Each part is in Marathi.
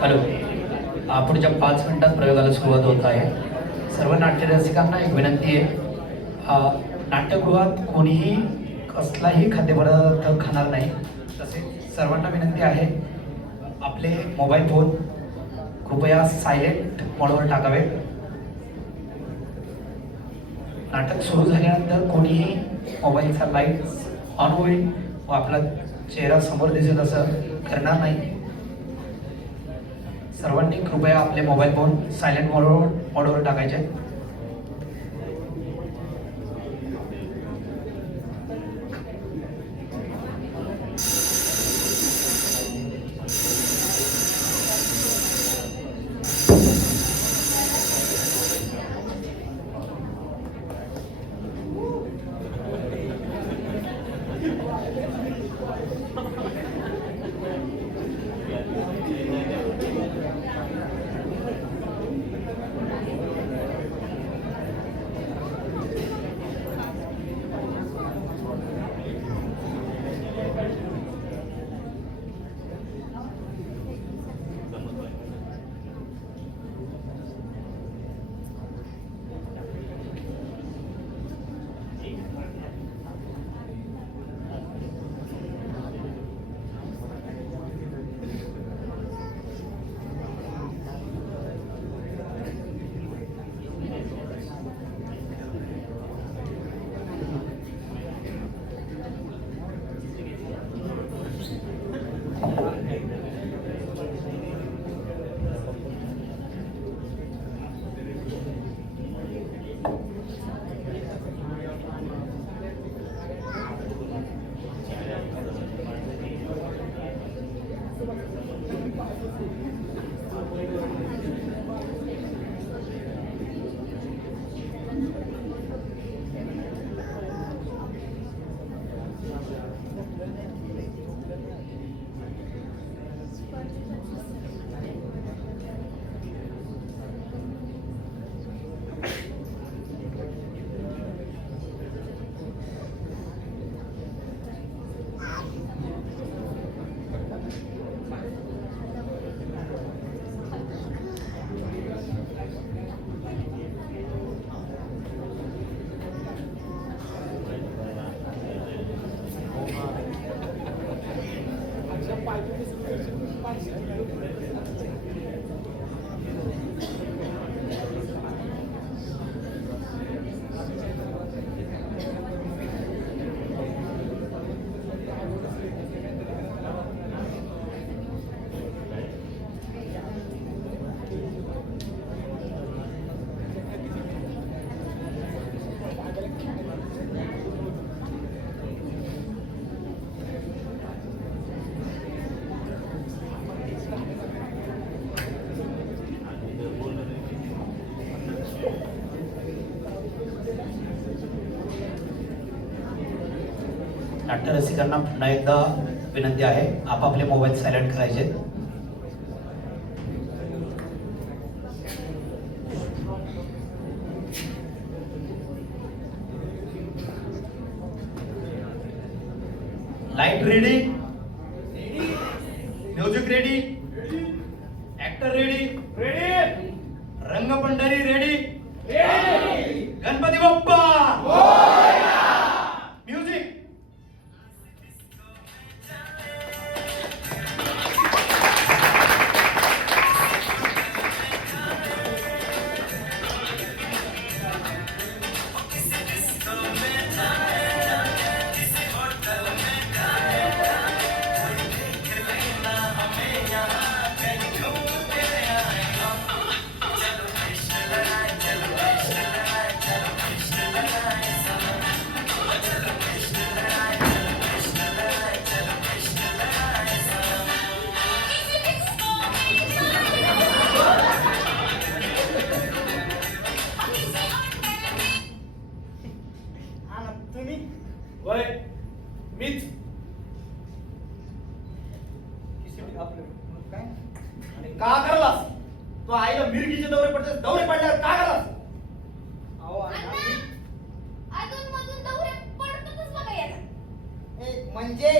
हॅलो. पुढच्या 5 मिनिटात प्रयोगाला सुरुवात होत आहे. सर्व नाट्यरसिकांना एक विनंती आहे, नाट्यगृहात कोणीही कसलाही खाद्यपदार्थ खाणार नाही. तसेच सर्वांना विनंती आहे, आपले मोबाईल फोन कृपया सायलेंट मोडवर टाकावे. नाटक सुरू झाल्यानंतर कोणीही मोबाईलचा लाईट ऑन होईल व आपला चेहरा समोर दिसेल असं करणार नाही. सर्वांनी कृपया आपले मोबाईल फोन सायलेंट मोडवर टाकायचे. नाट्यरसिकांना पुन्हा एकदा विनंती आहे, आपापले मोबाईल सायलेंट करायचे. Light ready, music ready, actor ready, Rangpandhari ready, Ganpati Bappa music. वय मीच काय आणि का करलास तो आईला मिरगीचे दौरे पडल्यावर का करलास? अहो अजून मधून दौरे पडतातच बघा याला. म्हणजे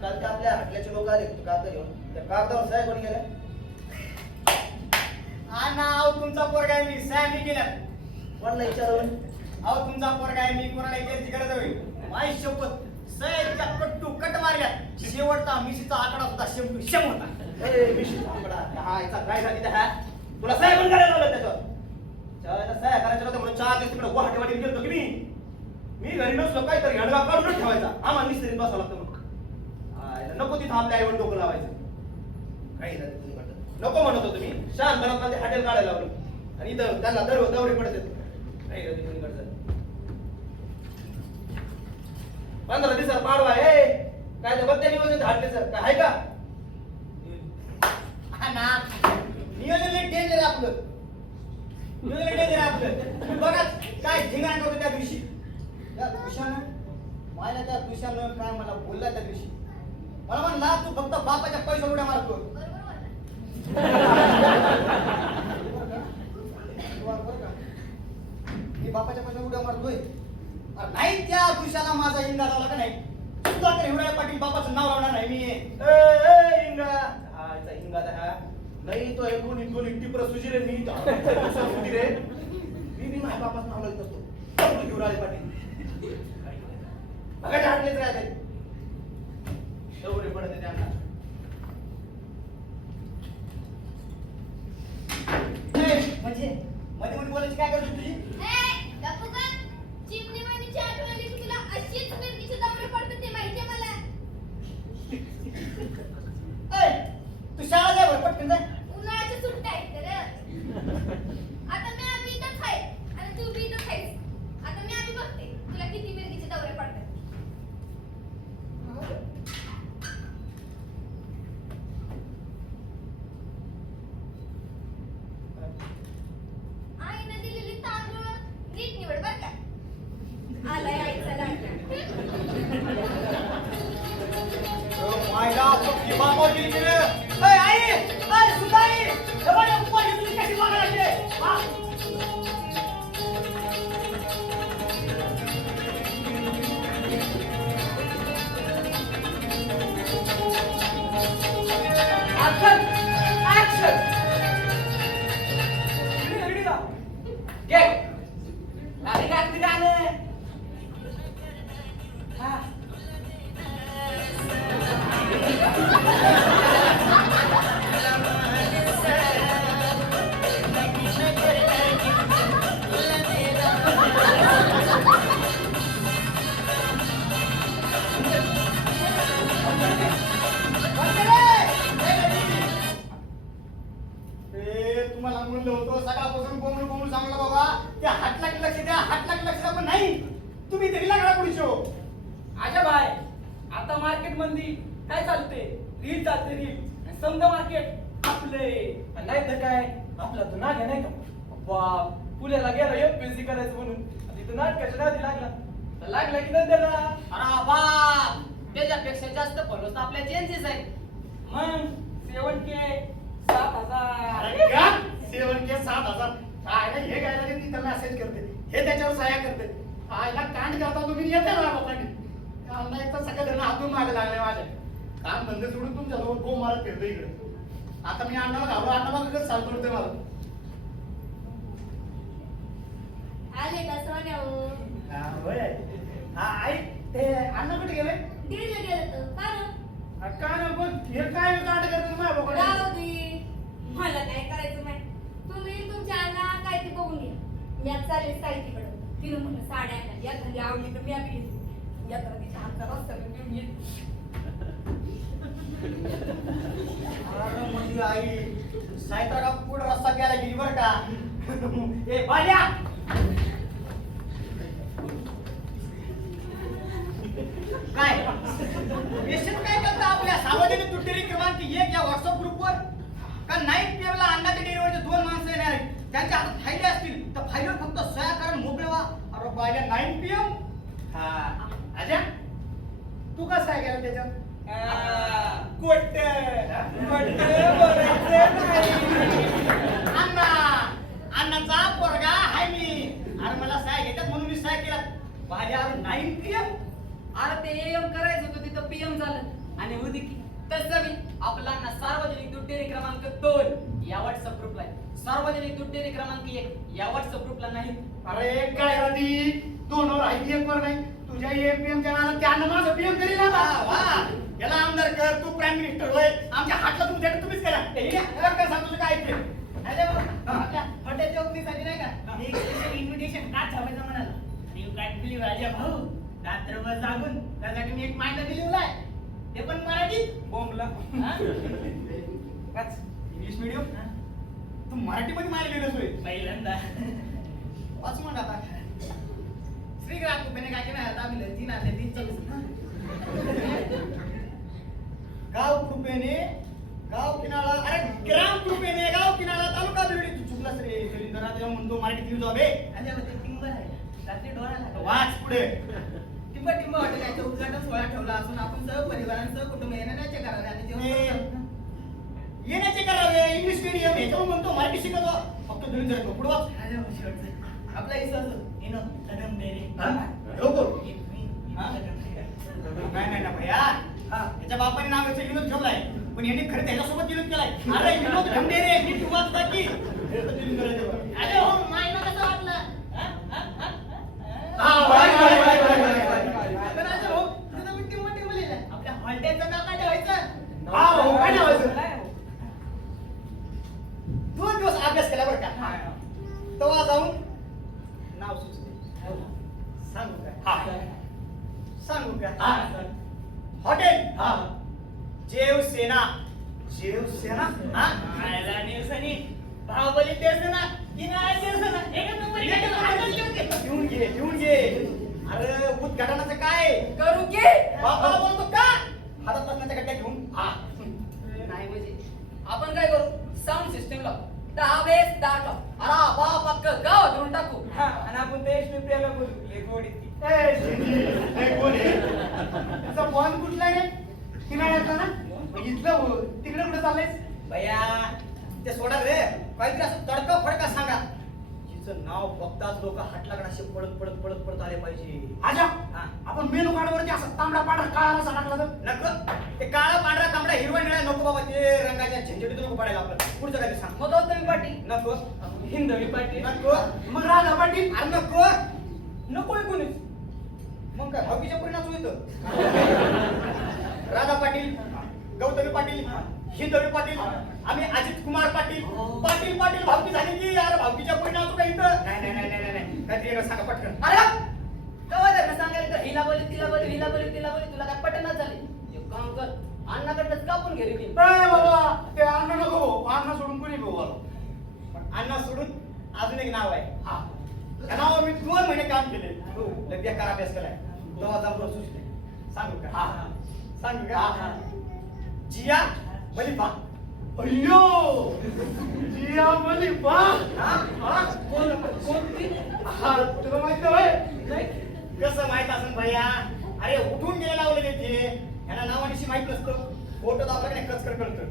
काल का आपल्या हटल्याचे लोक आले कागद घेऊन त्या कागदावर साहेब कोणी गेल्या नाव तुमचा पोरगा आहे मी साहेब मी केल्या कोणाला विचारून अहो तुमचा पोरगा आहे मी कोणाला विचारायची गरज हवी माई शपथ सह्याच्या कट्टू कट मारल्या शेवटचा मिशीचा आकडा सुद्धा शेम शेम होता मिशीचा आकडा हा याचा काय झाली त्या तुला साहेब पण करायला लावलं त्याच्यावर चहा साहेब करायचं होतं म्हणून 4 दिवस तिकडे गुवाहाटीवाडीत गेलो की मी घरी नसलो काहीतरी हडगा काढूनच ठेवायचा आम्हाला निस्त्रीत बसावं लागतं मग नको तिथं आपल्या आईवर डोकं लावायचं काही झालं तुम्ही म्हणत नको म्हणत होतो मी शान बनवता ते हॉटेल काढायला लावलं आणि इथं त्यांना दौरे पडत येत काही झालं तुम्ही म्हणत 15 दिवसात पाडवा आहे काय तर बद्दल नियोजन हाटलेचं काय आहे का ना नियोजन लई डेंजर आपलं नियोजन डेंजर आपलं बघा काय धिंगाणा करतो त्या दिवशी त्या दुशानं मला त्या दुशानं काय मला बोलला त्या दिवशी मला म्हणला तू फक्त बापाच्या पैसा उड्या मारतो मी बापाच्या पैसा उड्या मारतोय नाही त्या पुरुषाला माझा हिंगा लावला का नाही सुधाकर हिवराळे पाटील बापाचं नाव लावणार नाही मी हिंगा हा याचा हिंगा हा नाही तो एकूण टिपर सुजी रे मी सुधी रे मी माझ्या बापाचं नाव लावत असतो हिवराळे पाटील बघा हाटलेच राहते दौरे पडते त्यांना म्हणजे मध्ये मध्ये बोलायची काय करतो तुझी चिमणी महिन्याची आठवण आली की तुला अशीच मिरचीचे दौरे पडतात ते माहितीये मला. तू शाळा जाय बरं पटकन जाय उन्हाळ्याच्या सुट्ट्या आहेत तर आता मी आम्ही इथंच आहे आणि तू बी इथंच आहेस. आता मी आम्ही बघते तुला किती मिरचीचे दौरे पडतात. आईने दिलेली तांदूळ नीट निवड बरं का. आलाय आईचा लाडका. मायला पक्की बाबा गेली रे आई सुधाई दबाया उपवास तुझी कशी वागायला लागते हा ऍक्शन ऍक्शन रेडी का गेट गाडी गाडी गाणे हा तुम्हाला म्हणलं होतं सकाळपासून बोंबलून सांगलं बाबा त्या हाटला की लक्ष द्या हाटला की लक्ष द्या पण नाही तुम्ही तरी लागला पुढचे हो आजा भाई आता मार्केट मध्ये काय चालते रील चालते रील समजा मार्केट आपले नाही तर काय आपला तो नाग आहे नाही का बाप पुण्याला गेला एमपीएससी करायचं म्हणून तिथं नाटकाच्या नादी लागला की धंद्याला अरे बाप त्याच्यापेक्षा जास्त फॉलोअर्स आपल्या जेन्सीच आहेत मग 7K 7,000 अरे का 7K 7,000 काय नाही हे गायला ती त्यांना मेसेज करते हे त्याच्यावर सहाय्य करते आयला कांड करता तुम्ही येते ना लोकांनी कालला एक तर सगळ्या जण हातून मागे लागले माझ्या काम धंदे सोडून तुमच्या जवळ गो मारत फिरतो इकडे आता मी अण्णाला घालू अण्णा बघा कसं चालतो होते मला आले का सोन्याहो. हा होय हा आई ते अण्णा कुठे गेले दिल्लीला गेलं तर कारण काय ना बघ हे काय कांड करतो माझ्या राहू लोकांनी दे. मला काय करायचं माहिती तुम्ही तुमच्या अन्ना काय ते बघून घ्या. मी आज चालले साहित्यकडे तिनं म्हणलं साड्या आणल्या या घरी आवडली तर मी आम्ही घेतली या तर तिच्या हातचा रस्ता घेऊन येते. अरे म्हणजे आई सायंत्रा का पुढे रस्ता गेला गेली बरं का ए बाल्या काय पेशंट काय करता आपल्या सार्वजनिक तुटेरी क्रमांक 1 या व्हॉट्सअप ग्रुपवर का 9 PM ला अंडाच्या डेअरीवरचे 2 माणसं येणार आहेत त्यांच्या हातात फायले असतील तर फायलीवर फक्त सह्या करून मोकळे व्हा. अरे बाल्या 9 PM हा अजा तू कसं काय केलं त्याच्यात कोट अण्णा अण्णाचा पोरगा हाय मी. अरे मला साय घेतात म्हणून मी साय केला. माझ्या 9 PM. अरे ते एम करायचं होतं तिथं पीएम झालं आणि होती की तसं मी आपला ना सार्वजनिक दूध डेअरी क्रमांक 2 या व्हॉट्सअप ग्रुपला आहे. सार्वजनिक दूध डेअरी क्रमांक 1 या व्हॉट्सअप ग्रुपला नाही. अरे काय राधी 2 वर आहे 1 वर नाही. तुझ्या एपीएम च्या नावानं त्यानं माझं पीएम करी ना. वा याला आमदार कर, तू प्राईम मिनिस्टर होय. आमच्या हातला तुम्हीच करा. काय सांग तुझं काय ते. अरे बाबा, आपल्या हॉटेलच्या ओपनिंगसाठी नाही का एक स्पेशल इन्व्हिटेशन का छापायचं म्हणाला. आणि यू कॅन बिलीव्ह राजा भाऊ रात्रभर जागून त्यासाठी मी एक माहिती दिलेला आहे. ते पण मराठीत बोंबला हा? वाच. इंग्लिश मीडियम तू मराठीमध्ये माहिती लिहिलंस होय. पहिल्यांदा वाच मग आता. श्रीग्राम कुपेने काय केलं आता आम्ही 3 आले 3 गाव कृपेने गाव किनारा. अरे ग्राम कृपेने गाव किनारा तालुका बिर्डी. तू चुकलास रे. दलिंदरा तेव्हा म्हणतो मराठीत लिहू जावे. त्याच्यामध्ये टिंबर आहे रात्री डोळा वाच पुढे. टिंब हॉटेल याचं उद्घाटन सोहळा ठेवला असून आपण सहपरिवारांसह कुटुंब येण्याचे करावे आणि जेवण येण्याचे करावे. इंग्लिश मीडियम ह्याच्यावर म्हणतो मराठी शिकवतो. फक्त दलिंदरा पुढे वाच. आपला इसं येणं कदम डेरे नाही ना भैया. याच्या बापाने नाव याचं विनोद ठेवलाय पण यांनी खरं त्याच्यासोबत विनोद केलाय. अरे विनोद ढमडेरे नीट वाचता की. अरे हो मायना कसं वाटलं आपल्या हॉटेलचं नाव काय ठेवायचं 2 दिवस अभ्यास केला बरं का. तेव्हा जाऊन नाव सुचले. सांगू का हॉटेल जेवसेना. जेवसेना बाहुबली देवसेना देवसेना लिहून घे. अरे उद्घाटनाचं काय करू की बापाला बोलतो का हातात बसण्याच्या गड्ड्या घेऊन. नाही म्हणजे आपण काय करू साऊंड सिस्टम लावू 10 वेळेस 10 टॉप अरा बाप अख्खं गाव धरून टाकू. आणि आपण देश प्रियाला बोलू लेखोडी तुझा बॉन कुठला रे. किनाऱ्यातला ना. इथलं तिकडे कुठे चाललंयस भैया. ते सोडा रे. काहीतरी असं तडका फडका सांगा. तिचं नाव बघताच लोक हाटलाकडे असे पळत आले पाहिजे. आजा आपण मेनू कार्डवरती असं तांबडा पांढरा काळा असा टाकला तर नको. ते काळा पांढरा तांबडा हिरवा निळा नको बाबा. ते रंगाच्या झंझटीतून नको पडायला आपलं. पुढचं काय ते सांग. मग गौतमी पाटील नको. हिंदवी पाटील नको. मग राधा पाटील. अरे नको नको कोणीच मग काय भाऊकीच्या परिणाम येतं. राधा पाटील, गौतमी पाटील, हिंदवी पाटील, आम्ही अजित कुमार पाटील. पाटील भावकी झाली की यार भावकीच्या परिणाम काही इथं. नाही काहीतरी सांगा पटकन. अरे कवा जर सांगायला तर हिला बोली तिला बोली तुला काय पटनाच झाली. एक काम कर अण्णाकडनंच कापून घे रे ती. बाबा ते अन्न नको. अन्न सोडून कोणी भाऊ आलो. पण अन्न सोडून अजून एक नाव आहे. त्या नावावर मी 2 महिने काम केले. लय बेकार अभ्यास केलाय. तेव्हा जाऊन सुचले. सांगू का जिया मलिबा. अय्यो जिया मलिबा. कोणती तुला माहित आहे कसं माहित असेल भैया. अरे उठून गेला लावले ते यांना नावानिशी माहित नसतं. फोटो तर आपल्याकडे कचकर कळतं.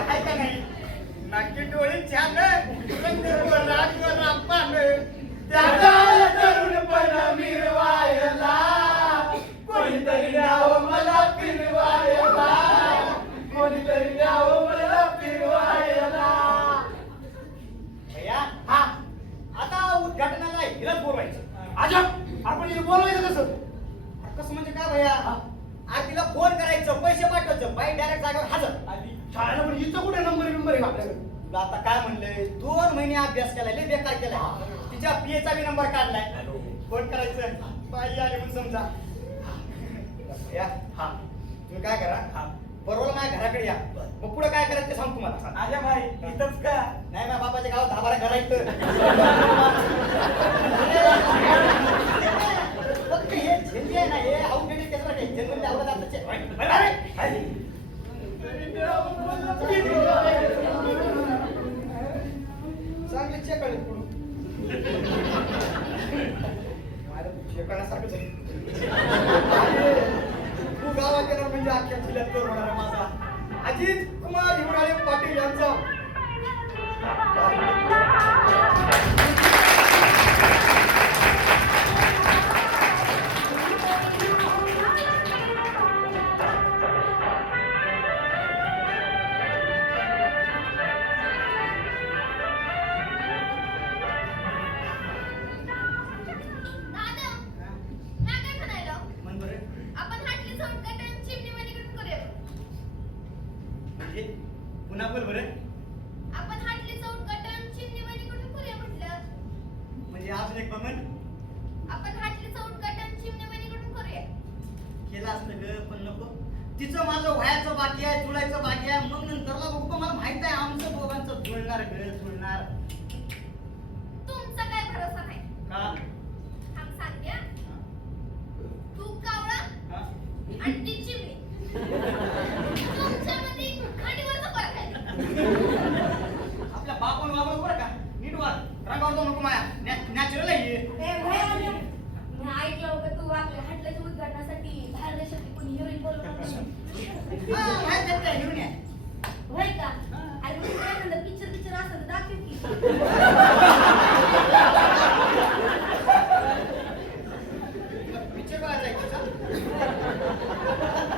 आहे का नाही नाकी डोळे छान कोणीतरी द्यावं मला फिरवायला. भैया आता उद्घाटनाला हिलाच बोलवायचं. आपण बोलवायचं कसं म्हणजे काय भैया. आज तिला फोन करायचं पैसे पाठवायचं बाई डायरेक्ट जागेवर हजर. शाळेला पण हिचं कुठे नंबर आहे आपल्याकडे. तुला आता काय म्हणलंय 2 महिने अभ्यास केलाय लय बेकार केलाय. तिच्या पीएचा बी नंबर काढलाय. फोन करायचं बाई आली म्हणून समजा. या तुम्ही काय करा बरोबर माझ्या घराकडे या. मग पुढे काय करायचं ते सांग तुम्हाला. आजा भाई इथंच का नाही ना बाबाच्या गावात 10-12 घर आहेत. फक्त हे झेंडी आहे ना हे आउटडेटेड त्याच्यासाठी जनरली आवडत आताचे. शेकाळले पुढून माझं शेकाळण्यासारखंच आहे तू गावात गेला म्हणजे अख्ख्या जिल्ह्यात कर होणार आहे माझा अजित कुमार हिवराळे पाटील यांचा दादा ना काय म्हणायला मन बरं आपण हाटली जाऊन काय टाइम चिमणी मनीकडून करूया म्हणजे पुन्हा बोल बरं आपण हाटली जाऊन काय टाइम चिमणी मनीकडून करूया म्हटलं म्हणजे अजून एक बमन आपण हाटली जाऊन काय टाइम चिमणी मनीकडून करूया केलं असतं ग पण नको तिचं माझं व्हायचं बाकी आहे जुळायचं बाकी आहे मग नंतरला बघू मला माहित आहे आमचं दोघांचं जुळणार ग जुळणार तुमचा काय भरोसा नाही का थांब सांगते हा. तू कावळा हा? आणि ती चिमणी तुमच्यामध्ये खांडीवरचा फरक आहे आपल्या बापानं वागलं बरं का नीट वाग रागावर जाऊ नको माया नॅचरल आहे हे. ए, भय आली. मी ऐकलं होतं तू आपल्या हाटल्याच्या उद्घाटनासाठी बाहेर देशातली कोणी हिरोईन बोलवणार हा, माहित आहे त्या हिरोईन आहे. होय का अरे मग एखादा पिक्चर असेल तर दाखव की पिक्चर बघायचा आहे तिचा?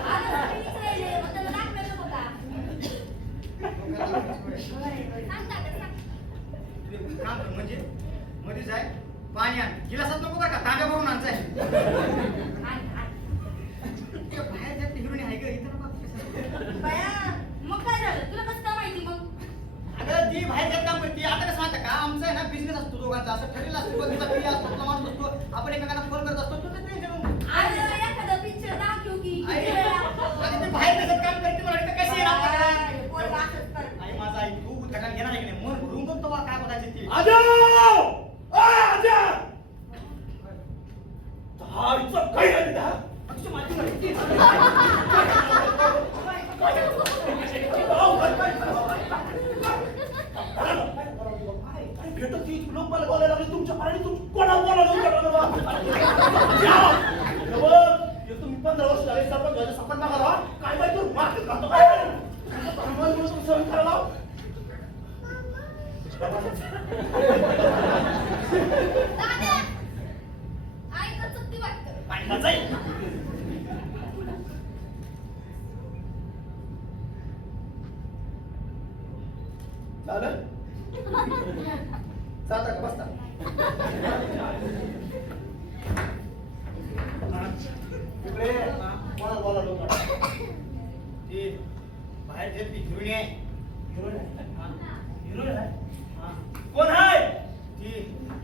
आलं स्क्रीनिंग राहिले मग त्याला दाखवायला नको का सांग दादा सांग तुझे काम कर म्हणजे मध्ये जाय पाणी आण गिलासात नको बरं का तांब्या भरून आणायचं आहे आण, आण. ते बाहेर जात हिरोईन आहे ग इथं नको आपल्याला. बया मग काय झालं तुला कसं काय माहिती मग अगं ती बाहेर जात काम करते आता कसं माहिती का आमचा आहे ना बिझनेस असतो दोघांचा असं ठरलेला असतो बघ, तुझा पिढी असतो तुझा माणूस असतो आपण एकमेकांना फोन करत असतो तुझं टेन्शन अरे एखादा पिक्चर दाखव की आई किती वेळा? आणि ते बाहेर कसं काम करते मला वाटतं कशी आहे अरे, पोरगं असंच करतं. आई माझा आई तू उद्घाटन घेणार आहे की नाही मन भरून बघतो बा काय बघायचं ते अक्षय माझी माहिती लोक मला बोलायला लागले तुमच्या पाणी तुम्ही कोणा बोलायला तुम्ही 15 वर्ष झाले सरपंच झाले सपन ना करा काय माहिती तू मार्केट खातो काय सहन करायला दादा ऐकत चुकती वाटतं पाहिला जाईल झालं जाता का बसता इकडे कोणाला बोलायला होता ती बाहेर जे ती हिरोईन आहे हिरोईन आहे हा. कोण आहे ती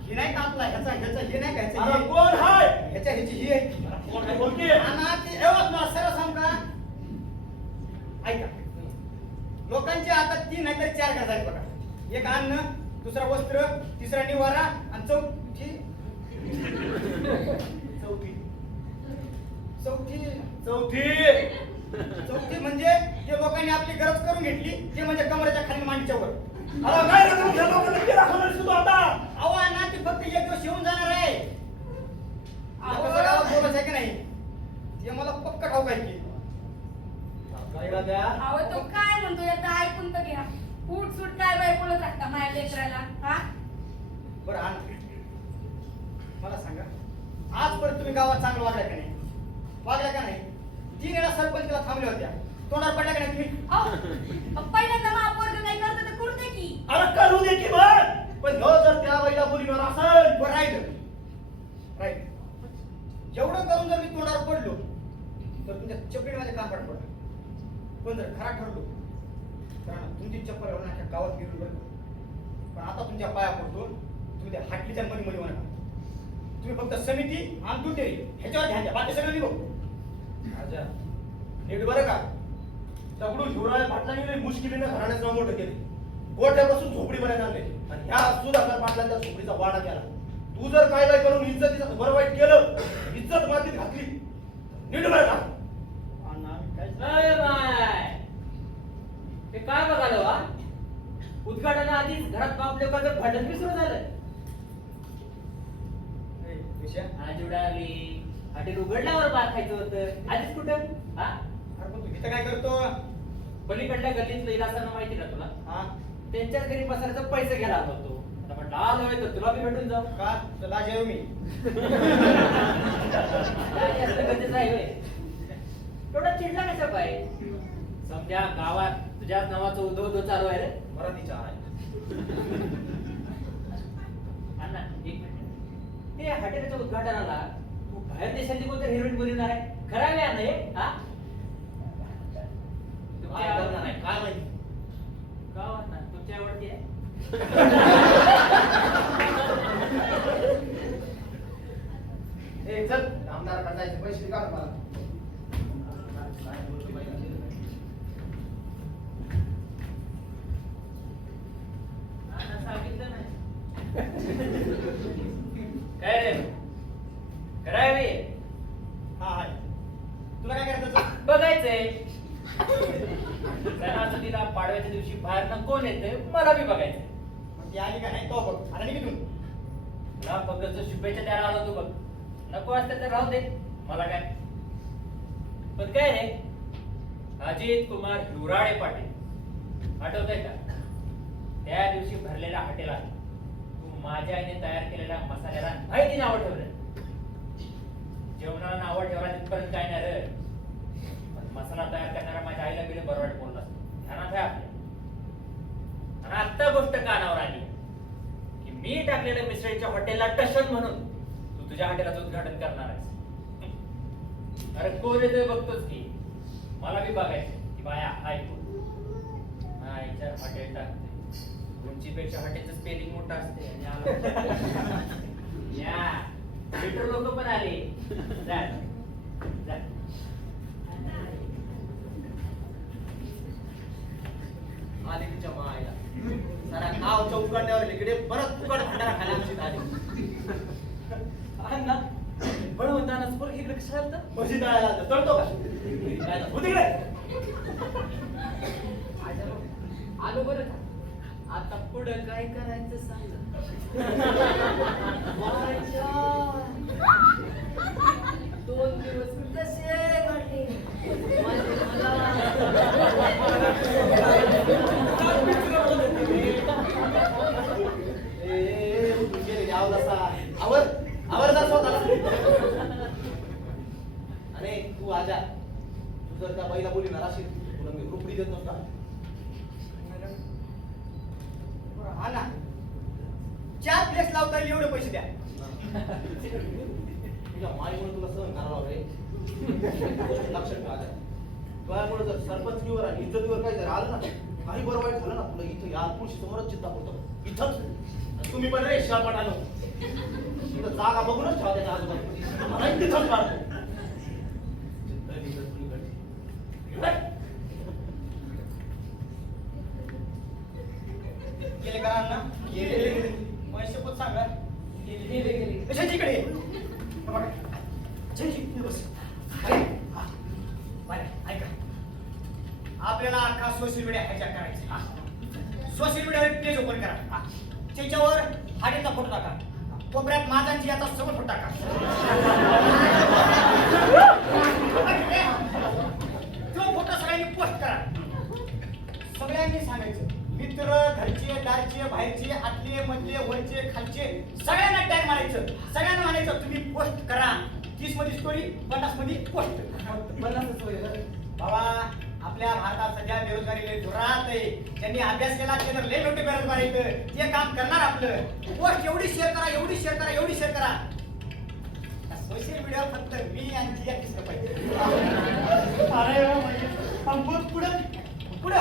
ही नाही का आपला ह्याचा ह्याचा हे नाही का ह्याचा अरे हे? कोण आहे ह्याच्या ह्याची ही आहे कोण आहे बोल की हा ना, ती एवढं तुला सरळ सांग का ऐका लोकांच्या हातात 3 नाहीतर 4 गरजा आहेत बघा एक अन्न दुसरा वस्त्र तिसरा निवारा आणि चौथी चौथी चौथी म्हणजे जे लोकांनी आपली गरज करून घेतली ते म्हणजे कमरेच्या खाली मांडीच्या वर अरे काय रे तुमच्या लोकांना केला खबर सुद्धा आता अवा ना ती फक्त एक दिवस येऊन जाणार आहे कसं गावात बोलायचं आहे की नाही ते मला पक्क ठाऊक आहे की काय राजा अहो तो काय म्हणतो याचा ऐकून तर घ्या उठ सुट काय बाय बोलत राहता माझ्या लेकराला हा बरं आण मला सांगा आजपर्यंत तुम्ही गावात चांगलं वागल्या का नाही वागल्या का नाही 3 वेळा सरपंचला थांबल्या होत्या तोंडावर पडल्या का नाही तुम्ही अहो पहिल्यांदा महापौर नाही करत तर करू दे की अरे करू दे की मग पण ह्यो जर त्या बाईला बोलीवर असेल बरं राहिलं राईट एवढं करून जर मी तोंडावर पडलो तर तुमच्या चपलीमध्ये काम पडत पडा पण जर खरा ठरलो तर ना तुमची चप्पल घालून अख्ख्या गावात फिरून बरं पण आता तुमच्या पाया पडतो तुम्ही त्या हाटलीच्या मध्ये म्हणा तुम्ही फक्त समिती आणि दुटेरी ह्याच्यावर ध्यान द्या बाकी सगळं निघो राजा नीट बरं का दगडू शिवराय पाटलांनी मुश्किलीने घराण्याचं मोठं केले गोठ्यापासून झोपडी बनायला आणले आणि ह्या सुधाकर पाटलांच्या झोपडीचा वाडा केला तू जर काय काय करून इज्जतीचं बरं वाईट केलं इज्जत मातीत घातली नीट बरं का आणि आम्ही काय अरे बाय ते काय बघालं वा उद्घाटनाआधीच घरात बाप लोकांचं भांडण बी सुरू झालं. ए, विषय? आज उडाली हॉटेल उघडल्यावर बात खायचं होतं. आधीच कुठं हा अरे पण तू इथं काय करतो? पलीकडल्या गल्लीतलं इलासानं माहिती ना तुला? हा? त्यांच्याच घरी बसायचा पैसे घ्यायला होतो. आता म्हटलं आलोय तर तुला बी भेटून जाऊ. का? तुला जेव मी. काय असं गरजेचं आहे होय? एवढा चिडला कशा पाय? समजा गावात तुझ्याच नावाचं उद्धव चालू आहे रे. मराठीच्या आहे. अण्णा एक मिनिट. ते हॉटेलच्या उद्घाटनाला तू बाहेर देशातली कोणत्या हिरोईन बोलणार आहे? खरा वेळा नाही हा? काय करणार आहे? काय माहिती? का वाटणार? तुमची आवडती आहे? ए चल आमदार जायचे पैसे काढ मला. अण्णा सांगितलं नाही. काय रे? खरा आहे बे? हा हाय. तुला काय करायचं? बघायचंय. सणासुदीला पाडव्याच्या दिवशी बाहेरनं कोण येतंय मला बी बघायचंय. मग ती आली का नाही तो बघ. आणि निघ इथून. तुला फक्त शुभेच्छा द्यायला आलो तू बघ. नको असतं तर राहू दे. मला काय. पण काय रे? अजित कुमार हिवराळे पाटील आठवतंय का? त्या दिवशी भरलेल्या हॉटेलात तू माझ्या आईने तयार केलेल्या मसाल्याला माहिती नावं ठेवलं. जेवणाला नावं ठेवला तिथपर्यंत काय नाही रे. पण मसाला तयार करणाऱ्या माझ्या आईला गेले बरोबर बोलला. ध्यानात आहे आपल्या. आणि आत्ता गोष्ट कानावर आली की मी टाकलेल्या मिसळीच्या हॉटेलला टशन म्हणून तू तुझ्या हॉटेलाचं उद्घाटन करणार आहेस. अरे कोण येतोय बघतोच की. मला बी बघायचं की बाया हाय कोण. आईच्या हॉटेल टाकते. उंचीपेक्षा हॉटेलचं स्पेलिंग मोठं असते. आणि आला. या लिटर लोक पण आले. जा. जा. आली तिच्या मायला. सारा गाव चौकांड्यावर इकडे परत फुकट भांडारा खायला आमची आली. अण्णा बळवंताना स्पर्ग इकडे कशाला आलता? म्हशी तळायला तळतो का? काय झालं? हो तिकडे. आलो बरं का? आता पुढं काय करायचं सांग. दोन दिवस कसे घडले? ए उठून गेले यावं जसा. आवर जा स्वतःला. अरे तू आजा. तू जर त्या बाईला बोलणार असेल तुला मी रुपडी देत नसता. हा ना. 4 प्लेस लावता येईल एवढे पैसे द्या. तुझ्या माईमुळे तुला सहन करावं रे. लक्षात ठेवा आजा. तुझ्यामुळे जर सरपंचकीवर आणि इज्जतीवर काही जर आलं ना काही बरं वाईट झालं ना तुला इथं या तुळशी समोरच चिंता पडतो. इथंच तुम्ही पण रे शापाटानं इथं जागा बघूनच ठेवा त्याच्या आजूबाजूला. मला तिथंच मारतो. गेले का ना? गेले. पैसे पण सांगा. गेले. कशाची इकडे? बघा. झेंजी, इथे बस. अरे, हा. बरं, ऐका. आपल्याला अख्खा सोशल मीडिया हायजॅक करायचा. सोशल मीडियावर पेज ओपन करा. त्याच्यावर हाडीचा फोटो टाका. कोपऱ्यात माझांची याचा समोर फोटो टाका. तो फोटो सगळ्यांनी पोस्ट करा. सगळ्यांनी सांगायचं मित्र, घरचे, दारचे, बाहेरचे, आतले, मधले, वरचे, खालचे सगळ्यांना टॅग मारायचं. सगळ्यांना म्हणायचं तुम्ही पोस्ट करा. 30 मध्ये स्टोरी, 50 मध्ये पोस्ट. बाबा आपल्या भारतात सध्या बेरोजगारी लय जोरात आहे. ज्यांनी अभ्यास केला त्यानं लय मोठे बेरोजगार आहेत. ते काम करणार आपलं. पोस्ट एवढी शेअर करा, एवढी शेअर करा, एवढी शेअर करा. सोशल मीडियावर फक्त मी आणि जिया दिसलं पाहिजे. अरे म्हणजे पुढं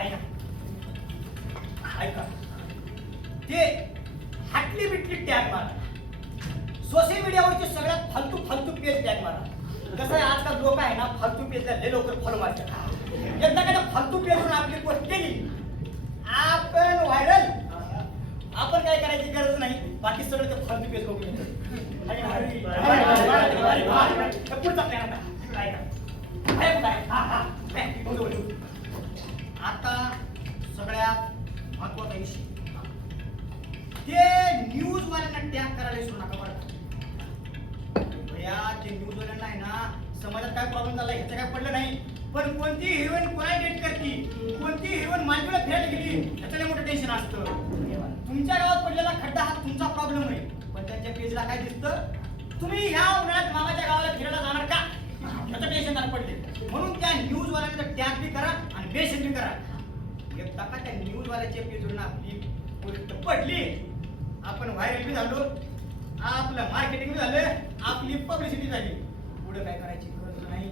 ऐका ऐका ते हाटली बिटली टॅग मारा. सोशल मीडियावरचे सगळ्यात फालतू पेज टॅग मारा. कसं आहे आजकाल लोक आहे ना फालतू पेजला लय लवकर फॉलो मारतात. एकदा काय फालतू पेजवरून आपली पोस्ट केली आपण व्हायरल. आपण काय करायची गरज नाही. बाकी सगळं ते फालतू पेज बघून येतं. पुढचा प्लॅन आता सगळ्या सगळ्यात महत्वाचा विषय ते न्यूज वाल्यांना टॅग करायला विसरू नका बरं का. भैया ते न्यूज वाल्यांना आहे ना समाजात काय प्रॉब्लेम झाला ह्याचं काय पडलं नाही, पण कोणती हिरोईन कोणा डेट करती, कोणती हिरोईन मालवीला फिरायला गेली ह्याचं लय मोठं टेन्शन असतं. तुमच्या गावात पडलेला खड्डा हा तुमचा प्रॉब्लेम आहे, पण त्यांच्या पेजला काय दिसतं, तुम्ही ह्या उन्हाळ्यात मामाच्या गावाला फिरायला जाणार का ह्याचं टेन्शन त्यांना पडले. म्हणून त्या न्यूज वाल्यांचा टॅग बी करा आणि मेसेज बी करा. एकदा का त्या न्यूज वाल्याच्या पेजवरून आपली गोष्ट पडली, आपण व्हायरल बी झालो, आपलं मार्केटिंग बी झालं, आपली पब्लिसिटी झाली, पुढे काय करायची गरज नाही.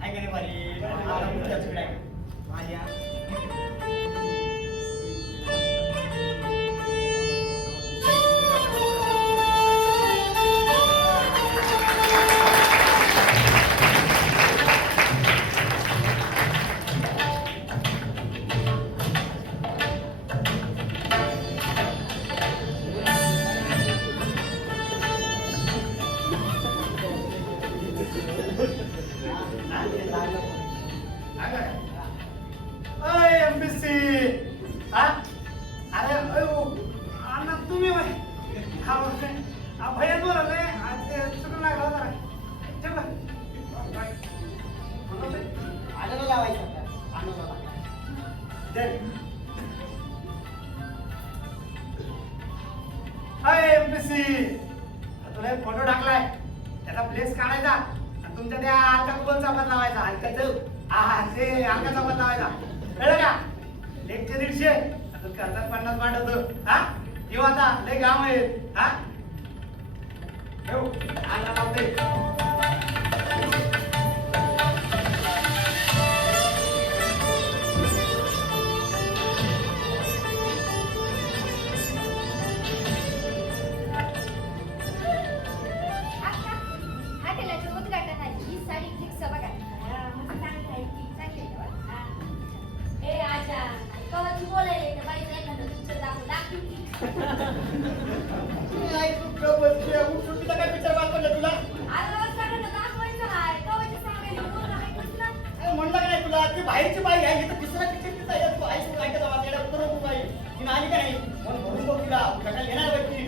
आहे का नाही बारी? आता पुढच्याच वेळ आहे. माझ्या एमबीसी हा अरे अण्णा तुम्ही हा भैया बोलले चुकून लागला होता आणायला लावायचं आणायला हाय एमबीसी तुला एक फोटो टाकलाय त्याचा प्लेस काढायचा आणि तुमच्या त्या अलका पण लावायचा अलकाचं हा ते अलकाचा पण लावायचा कळलं का. लेक्चर 150 आता करतात 50 वाटत हा येऊ आता लय गाव आहेत हा येऊ आला लावते. हॉटेलाचं उद्घाटन आहे, ही साडी फिक्स बघा. मस्त चांगली आहे की, चांगली आहे का बा? ए आजा, कवा तू बोलायला येतं बाईचं एखादं पिक्चर दाखव की. सुट्टीचा काय पिक्चर वापरला तुला आता सगळ्यांना दाखवायचं आहे, कवाची सांगायचं बोल ऐकूच ना. म्हणलं का नाही तुला ती बाहेरची बाई आहे इथं तिसरा पिक्चर तिचा आहे तू ऐकून ऐकत जावा त्याला करू बाई ती आली का नाही म्हणून भरून बघ तिला उद्घाटन येणार व्यक्ती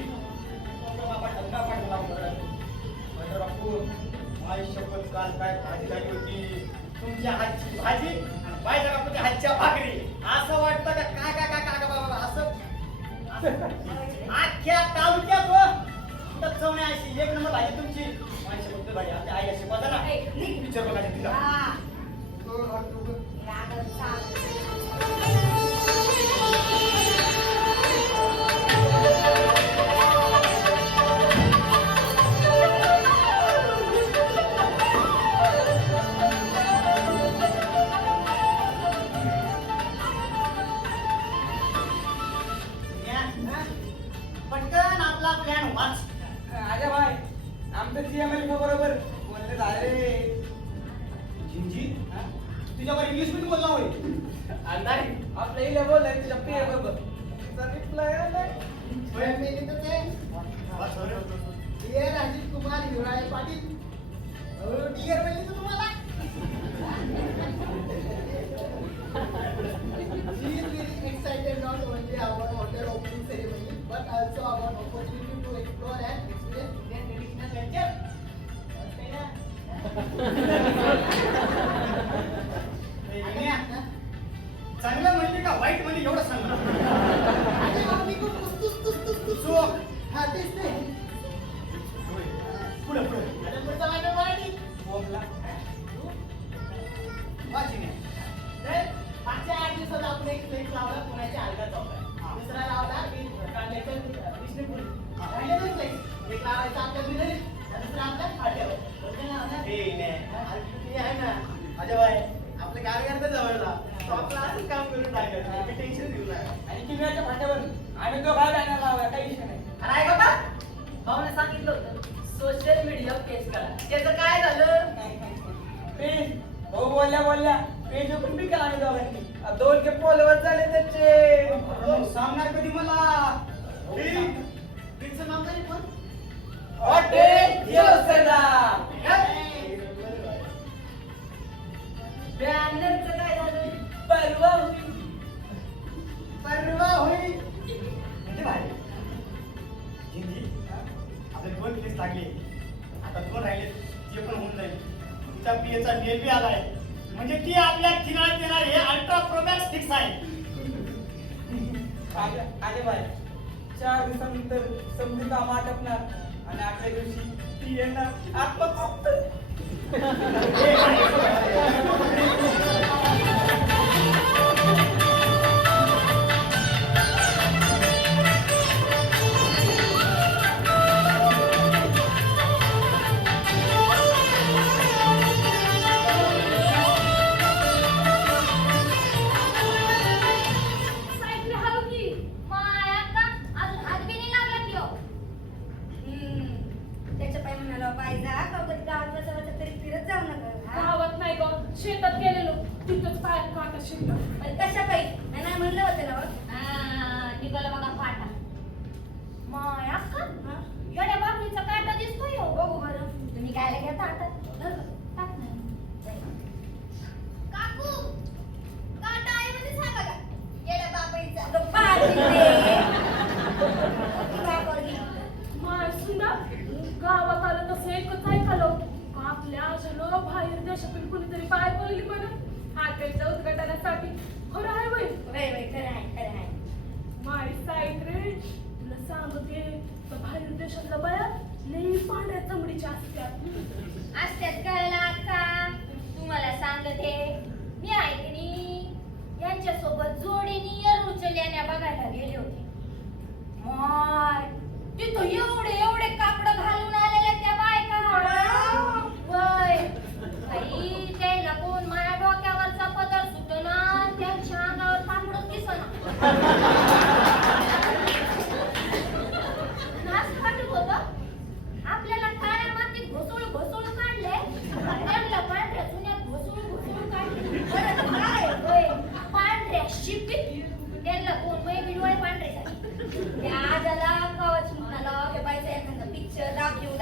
बाबा ठंडा पाठ मला बापू माझी शपथ काल काय भाजी झाली होती तुमच्या हातची भाजी आणि बायच्या बापूच्या हातच्या भाकरी असं वाटतं का काय काय काय काय बाबा असं अख्ख्या तालुक्यात चव नाही अशी एक नंबर भाजी तुमची माझी शपथ भाजी आपल्या आई अशी बघा ना ए, निघ. पिक्चर बघायची तिला हा. रागात चाल. पटकन आपला प्लॅन वाच आजा भाई आमचं GML बरोबर बोलले झाले. झिंजी तुझ्यावर इंग्लिश मध्ये बोलला होय नाही आपलं इला बोललाय तुझ्या पेय बरोबर तिचा रिप्लाय आलाय. डिअर राजीव कुमार हिवराळे पाटील डिअर म्हणजे तुम्हाला She is very excited not only about hotel opening ceremony but also about opportunity to explore and experience Indian traditional culture. चांगलं म्हणजे का वाईट म्हणजे एवढं सांग पुढे बोलला मागच्या 8 दिवसात आपण एक फ्लेक्स लावला पुण्याच्या अलगा चौकात दुसरा लावला विष्णुपुरी राहिलेला फ्लेक्स एक लावायचा आपल्या बिलरी दुसरा आपल्या फाट्यावर आहे ना अजय भाई आपल्या कार्यकर्ता जवळला तो आपला असंच काम करून टाकायचं मी टेन्शन घेऊ नका आणि किल्ल्याच्या फाट्यावर आम्ही दोघा बॅनर लावूया काही विषय नाही. अरे आहे बाबा भाऊने सांगितलं होतं सोशल मीडिया पेज करा त्याचं काय झालं. पेज भाऊ बोलल्या पेज ओपन बी केला आम्ही दोघांनी 2K फॉलोअर झाले त्याचे. सांगणार कधी मला तिचं नाव काय पण हॉटेल दिवसला बॅनरचं काय झालं. परवा तीच लागली आता 2 राहिले ते पण होऊन जाईल तिचा पीएचा मेल बी आलाय म्हणजे ती आपल्या किनाऱ्यात येणार हे अल्ट्रा प्रोमॅक्स फिक्स आहे आले बाय 4 दिवसानंतर समधी काम आटपणार आणि 8व्या दिवशी ती येणार आत्मतृप्त सायकल हलू की माया का अजून हात बी नाही लागला की हो. त्याच्या पाय म्हणाला पाहिजे का कधी गावात बसावं तरी फिरत जाऊ नका गावात नाही ग शेतात गेलेलो तिथंच पायात काटा शिरला कशा काही नाही म्हणलं होतं ना बघ निघाला बघा फाटा माया का एवढ्या बाबळीचा काटा दिसतोय हो बघू बरं तुम्ही काय घेता आता टाक ना काकू काटा आहे म्हणजे सांगा का एवढ्या बाबळीचा माय सुंदा गावात आलं तसं एकच ऐकलं का आपल्या आजोबा बाहेर देशातून कुणीतरी बाहेर पडली म्हणून हॉटेलच्या उद्घाटनासाठी खरं आहे बाई खरं आहे माय साईट रे तुला सांगते तर बाहेर देशातल्या बाया लई पांढऱ्या चमडीच्या असत्यात असत्यात कळला का तुम्हाला सांगते मी आहे की नाही यांच्यासोबत जोडीने येरूरच्या लेण्या बघायला गेले होते माय तिथं एवढे कापड घालून आलेल्या त्या बायका वय बाई त्याला कोण माझ्या डोक्यावरचा पदर सुटना त्यांच्या अंगावर तांबडच दिसना नाच वाटत होतं आपल्याला काळ्या मातीत घोसळून काढले त्यांना पांढऱ्या चुन्यात घोसळून काढले बरं काय होय पांढऱ्या शिपीत त्यांना कोण वय बिडवाय पांढरे त्या आजाला कवच म्हणाला की बाईचा एखादा पिक्चर दाखवू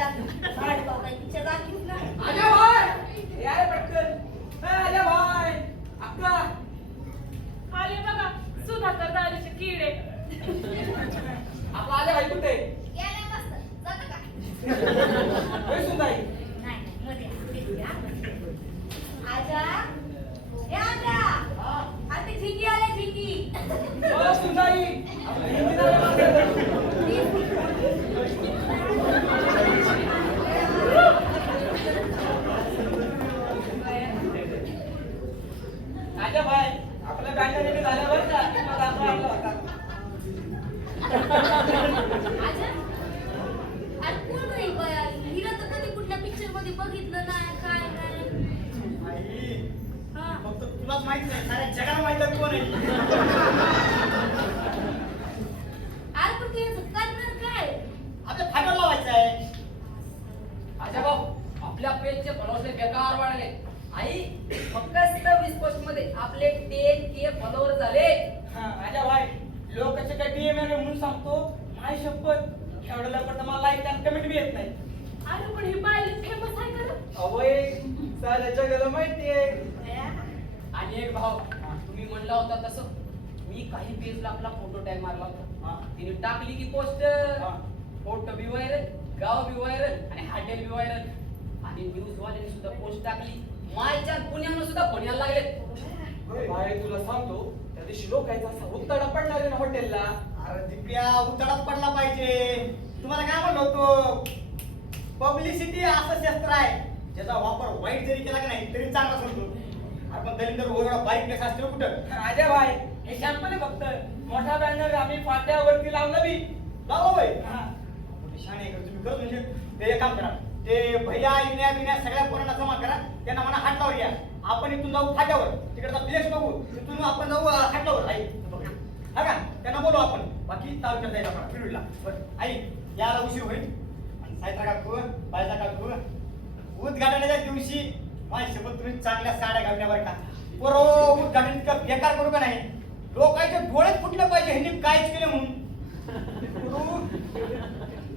भाडकाव काही पिक्चर दाखवू ना आजा भाई यार पटकन आजा भाई अक्का आले बघा सुधाकर दारीचे किडे आपला आजा भाई कुठे गेल्या मस्त जातं का होय सुंदाई नाही मध्ये आजा हे आजा आता झिंगी आले झिंगी ओ सुंदाई आपल्या हिंदी दादा आजा भाई आपल्या बँका रेडी झाल्या बरं का मला दाखवा आपला होता आजा अरे कोण रे बाया हिला तर कधी कुठल्या पिक्चर मध्ये बघितलं नाही काय आई हा फक्त तुलाच माहित नाही साऱ्या जगाला माहित आहे कोण आहे अरे पण ते करणार काय आपल्या फायबर लावायचं आहे आजा भाऊ आपल्या पेजचे फॉलोअर्स बेकार वाढले आई फक्त 27 पोस्ट मध्ये आपले 10K फॉलोअर झाले आजा भाई लोकांचे काय डीएम म्हणून सांगतो माय शपथ एवढं लवकर तर मला लाईक आणि कमेंट बी येत नाही अरे पण ही बायले फेमस आहे का रे? अवय साऱ्या जगाला माहितीये आणि एक भाव तुम्ही म्हणला होता तसं मी काही पेजला आपला फोटो टॅग मारला होता तिने टाकली की पोस्ट हा. फोटो बी व्हायरल गाव बी व्हायरल आणि हॉटेल बी व्हायरल आणि न्यूज वाल्याने सुद्धा पोस्ट टाकली मायच्या पुण्यानं सुद्धा फोन यायला लागले भाई तुला सांगतो त्या दिवशी लोकांचा असा उत्तडा पडणार आहे ना हॉटेलला अरे दिव्या उतडात पडला पाहिजे तुम्हाला काय म्हणलं होतो पब्लिसिटी असं शस्त्र आहे ज्याचा वापर वाईट जरी केला की नाही तरी चांगला समजतो आपण दलिंदर एवढा बारीक केस असतो कुठं राजा भाई हे शॅम्पल आहे फक्त मोठा बॅनर आम्ही फाट्यावरती लावला बी लावा होय हा. मोठी शान आहे तुम्ही करत म्हणजे ते एक काम करा ते भैया इन्या बिन्या सगळ्या पोरांना जमा करा त्यांना म्हणा हाटलावर या आपण इथून जाऊ फाट्यावर तिकडचा प्लेस बघू तिथून आपण जाऊ हाटलावर आई हा का त्यांना बोलू आपण बाकी तालुक्यात जायला आपण फिरूला बरं आई याला उशीर होईल आणि सायत्रा काकू बायचा काकू उद्घाटनाच्या दिवशी माझी शपथ तुम्ही चांगल्या साड्या घालण्या बरं का पोरो उद्घाटन इतकं बेकार करू का नाही लोकांचे डोळेच फुटले पाहिजे ह्यांनी काहीच केलं म्हणून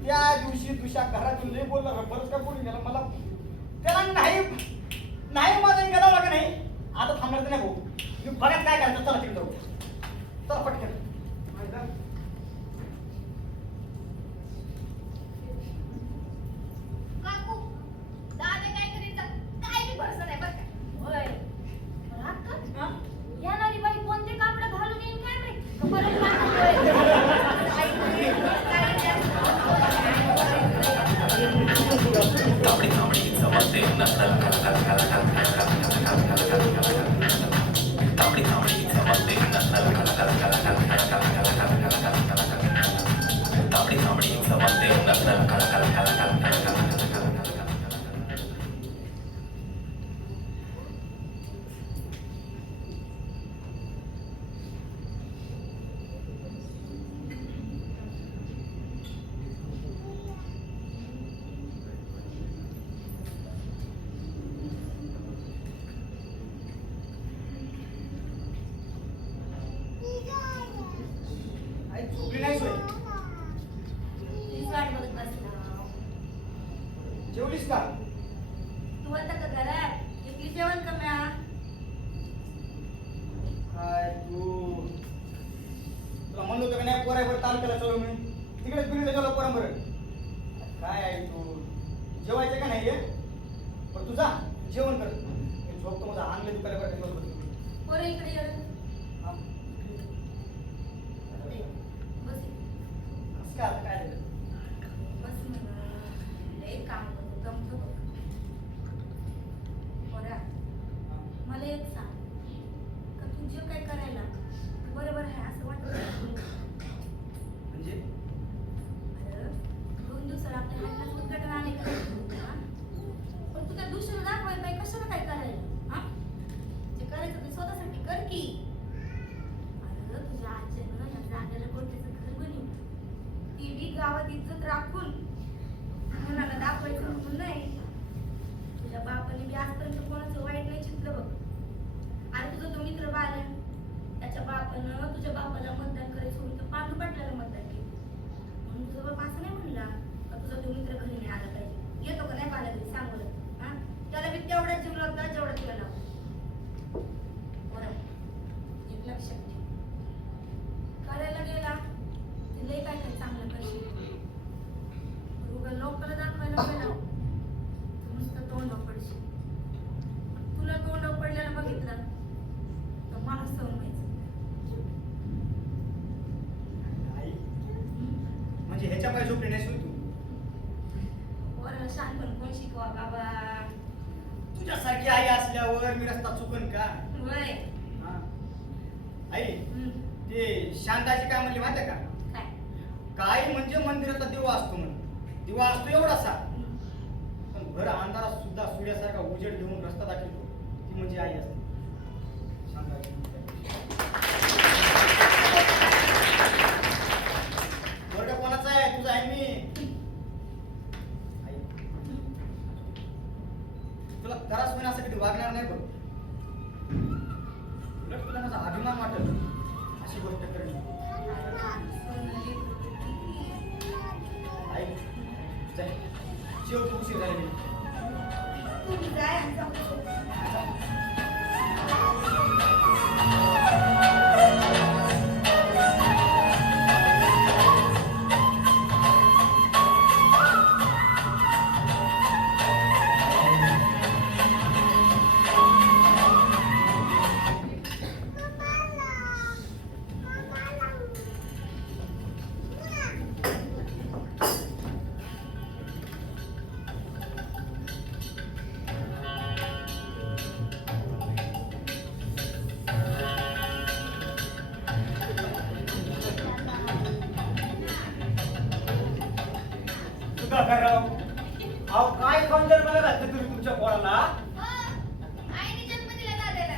त्या दिवशी तुझ्या घरातून लय बोलला बरंच काय बोलून गेला मला त्याला नाही माझा गेला का नाही आता थांबणार तर नाही भाऊ मी बघत काय करायचं चला तिकडे जाऊ चला पटकन आई झोपली नाही सोय तीच वाट बघत बसला. जेवलीस का तू आता का घरात एकली जेवण कम्या? काय तू तुला म्हणलं होतं का नाही पोरावर तालुक्याला चलो मी तिकडे बिघडलं गेलो पोरांबर. काय आहे तू जेवायचं का नाही रे? पण तू जा जेवण कर. मी झोपतो माझा आणले दुकाने बरं पोरं इकडे ये. बस काय आता काय झालं? बस म्हणून लय काम करतो जमतो बघ. पोरा मला एक सांग का तू जे काय करायला बरोबर आहे असं वाटतं? म्हणजे अरे 2 दिवसाला आपल्या हाताला उद्घाटन आले का? हा? पण तू त्या दुसऱ्याला दाखवायला पाहिजे कशाला काय करायला? हा? जे करायचं ते स्वतःसाठी कर की. अरे तुझ्या आजीनं या जागेला कोणत्याचं घर बनवलं. ती बी गावात इज्जत राखून कोणाला दाखवायचं म्हणून नाही. तुझ्या बापाने बी आजपर्यंत कोणाचं वाईट नाही चितलं बघ. आणि तुझा तो मित्र बाल्या त्याच्या बापानं तुझ्या बापाला मतदान करायचं होतं तर पांडू पाटलाला मतदान केलं. म्हणून तुझा बाप असं नाही म्हणला का तुझा तो मित्र घरी नाही आला पाहिजे. येतो का नाही पाहिला घरी सांग मला. हा? त्याला बी तेवढाच जीव लावता जेवढा तुला लावतो. बरं एक लक्षात ठेव. करायला गेला ते लय काय काय चांगलं करशील. उगा लोकांना दाखवायला गेला तर नुसतं तोंड पडशील. तुला तोंड पडल्याला बघितलं तर माणूस सहन व्हायचं. आई म्हणजे ह्याच्या पाय झोपली नाही सोय तू? पोराला शहाणपण कोण शिकवा बाबा? तुझ्यासारखी आई असल्यावर मी रस्ता चुकन का? वय हा. आई हम्म. ते शांताची काय म्हणली माहिती का? काय काय म्हणजे मंदिरातला दिवा असतो म्हणून. दिवा असतो एवढासा हम्म. पण भर अंधारात सुद्धा सूर्यासारखा उजेड घेऊन रस्ता दाखवतो. ती म्हणजे आई असते. शांताची. वर्ग कोणाचा आहे? तुझा आहे मी. आई तुला त्रास होईल असं कधी वागणार नाही बघ. उलट तुला माझा अभिमान वाटत अशी गोष्ट करणे. आई जाय शेवट उशीर झाली. तुम्ही जाय आणि जाऊ. सुधाकरराव अहो काय खाऊन जर मला घातलं तुम्ही तुमच्या पोराला? आईने जन्म दिला दादाला.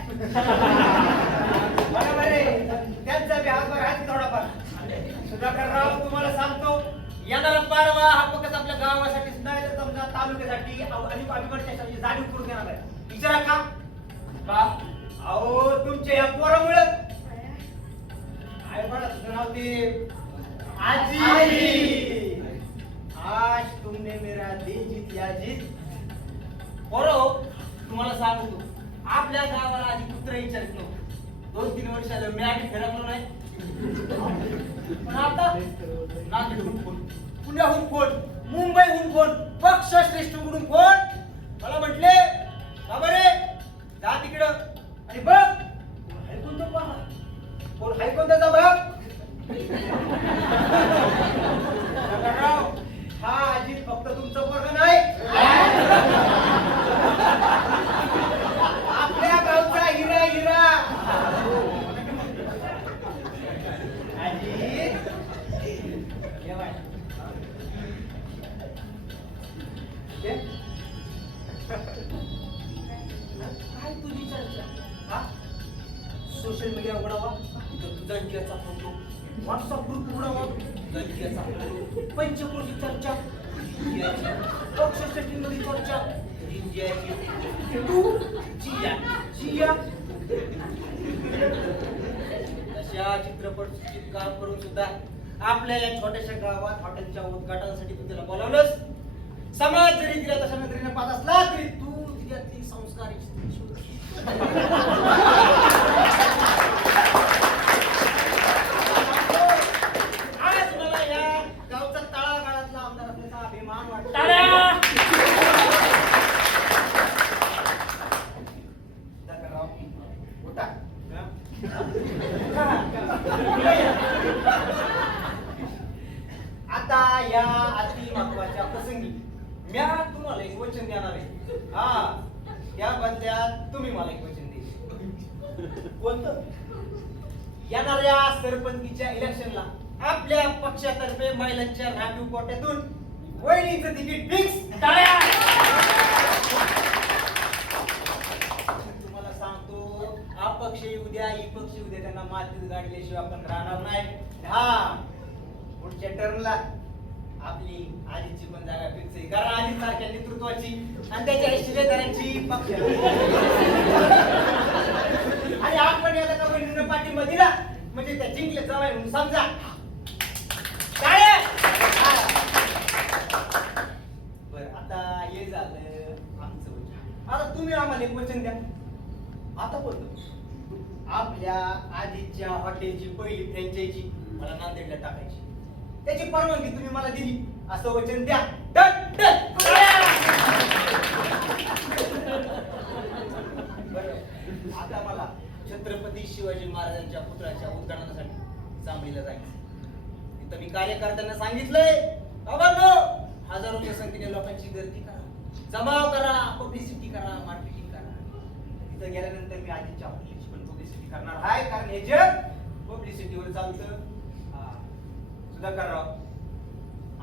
बरोबर आहे. त्यांचा बी हातभार आहे थोडाफार. सुधाकरराव तुम्हाला सांगतो येणारा पाडवा हा फक्त आपल्या गावासाठीच नाही तर समजा तालुक्यासाठी आणि अलीकडच्या जाणीव करून देणार आहे. विचारा का? का? अहो तुमच्या या पोरामुळं आई बघा तुझं नाव ते आजी. आज तुमने मेरा दिल जीत या जीत. बरोबर तुम्हाला सांगतो आपल्या गावाला आधी कुत्र विचारित नव्हतं. 2-3 वर्षाला मी आधी फिरकलो नाही. पण आता नागपूरहून फोन, पुण्याहून फोन, मुंबईहून फोन, पक्षश्रेष्ठकडून फोन. मला म्हटले बाबा रे जा तिकडं आणि बघ ऐकून तो पहा कोण ऐकून त्याचा बघ. राव हा अजित फक्त तुमचं पोरगं नाही आपल्या गावचा हिरा हिरा. अजित जेवाय ये. काय तुझी चर्चा हा सोशल मीडिया उघडावा तर तुझा इंडियाचा फोटो व्हॉट्सअप ग्रुप उघडावा तुझा इंडियाचा फोटो पंचक्रोशी चर्चा इंडियाची पक्ष सेटिंग मध्ये चर्चा इंडियाची तू जिया जिया अशा चित्रपट सृष्टीत काम करून सुद्धा आपल्या या छोट्याशा गावात हॉटेलच्या उद्घाटनासाठी तू तिला बोलावलंस समाज जरी तिला तशा नजरेने पाहत असला तरी तू तिच्यातली संस्काराची स्त्री शोधशील. आज मला या गावचा तळागाळातला आमदार असल्याचा अभिमान वाटतो. दगडराव, उठा. आता या अति महत्वाच्या प्रसंगी म्या तुम्हाला एक वचन देणार आहे. हा त्या बदल्यात तुम्ही मला एक वचन द्या. कोणतं? येणाऱ्या सरपंचीच्या इलेक्शनला आपल्या पक्षातर्फे महिलांच्या राखीव कोट्यातून वहिनीचं तिकीट फिक्स. तुम्हाला सांगतो अपक्ष येऊ द्या विपक्ष येऊ द्या त्यांना मातीत गाडल्याशिवाय आपण राहणार नाही. हा पुढच्या टर्नला आपली आजीची पण जागा फिक्स आहे कारण आजी सारख्या नेतृत्वाची आणि त्याच्या शिलेदारांची पक्ष आणि आपण याला का बहिणीनं पाठिंबा दिला म्हणजे त्या जिंकले जावाय म्हणून समजा. काय बर आता हे झालं आमचं वचन. आता तुम्ही आम्हाला एक वचन द्या. आता बोलतो आपल्या आजीच्या हॉटेलची पहिली फ्रँचायझी मला नांदेडला टाकायची त्याची परवानगी तुम्ही मला दिली असं वचन द्या. Done done. बरं आता मला छत्रपती शिवाजी महाराजांच्या पुतळ्याच्या उद्घाटनासाठी सांगलीला जायचं. तिथं मी कार्यकर्त्यांना सांगितलंय बाबांनो हजारोच्या संख्येने लोकांची गर्दी करा जमाव करा पब्लिसिटी करा मार्केटिंग करा. तिथं गेल्यानंतर मी आजीच्या हॉटेलची पण पब्लिसिटी करणार आहे कारण हे जग पब्लिसिटीवर चालतं. सुधाकरराव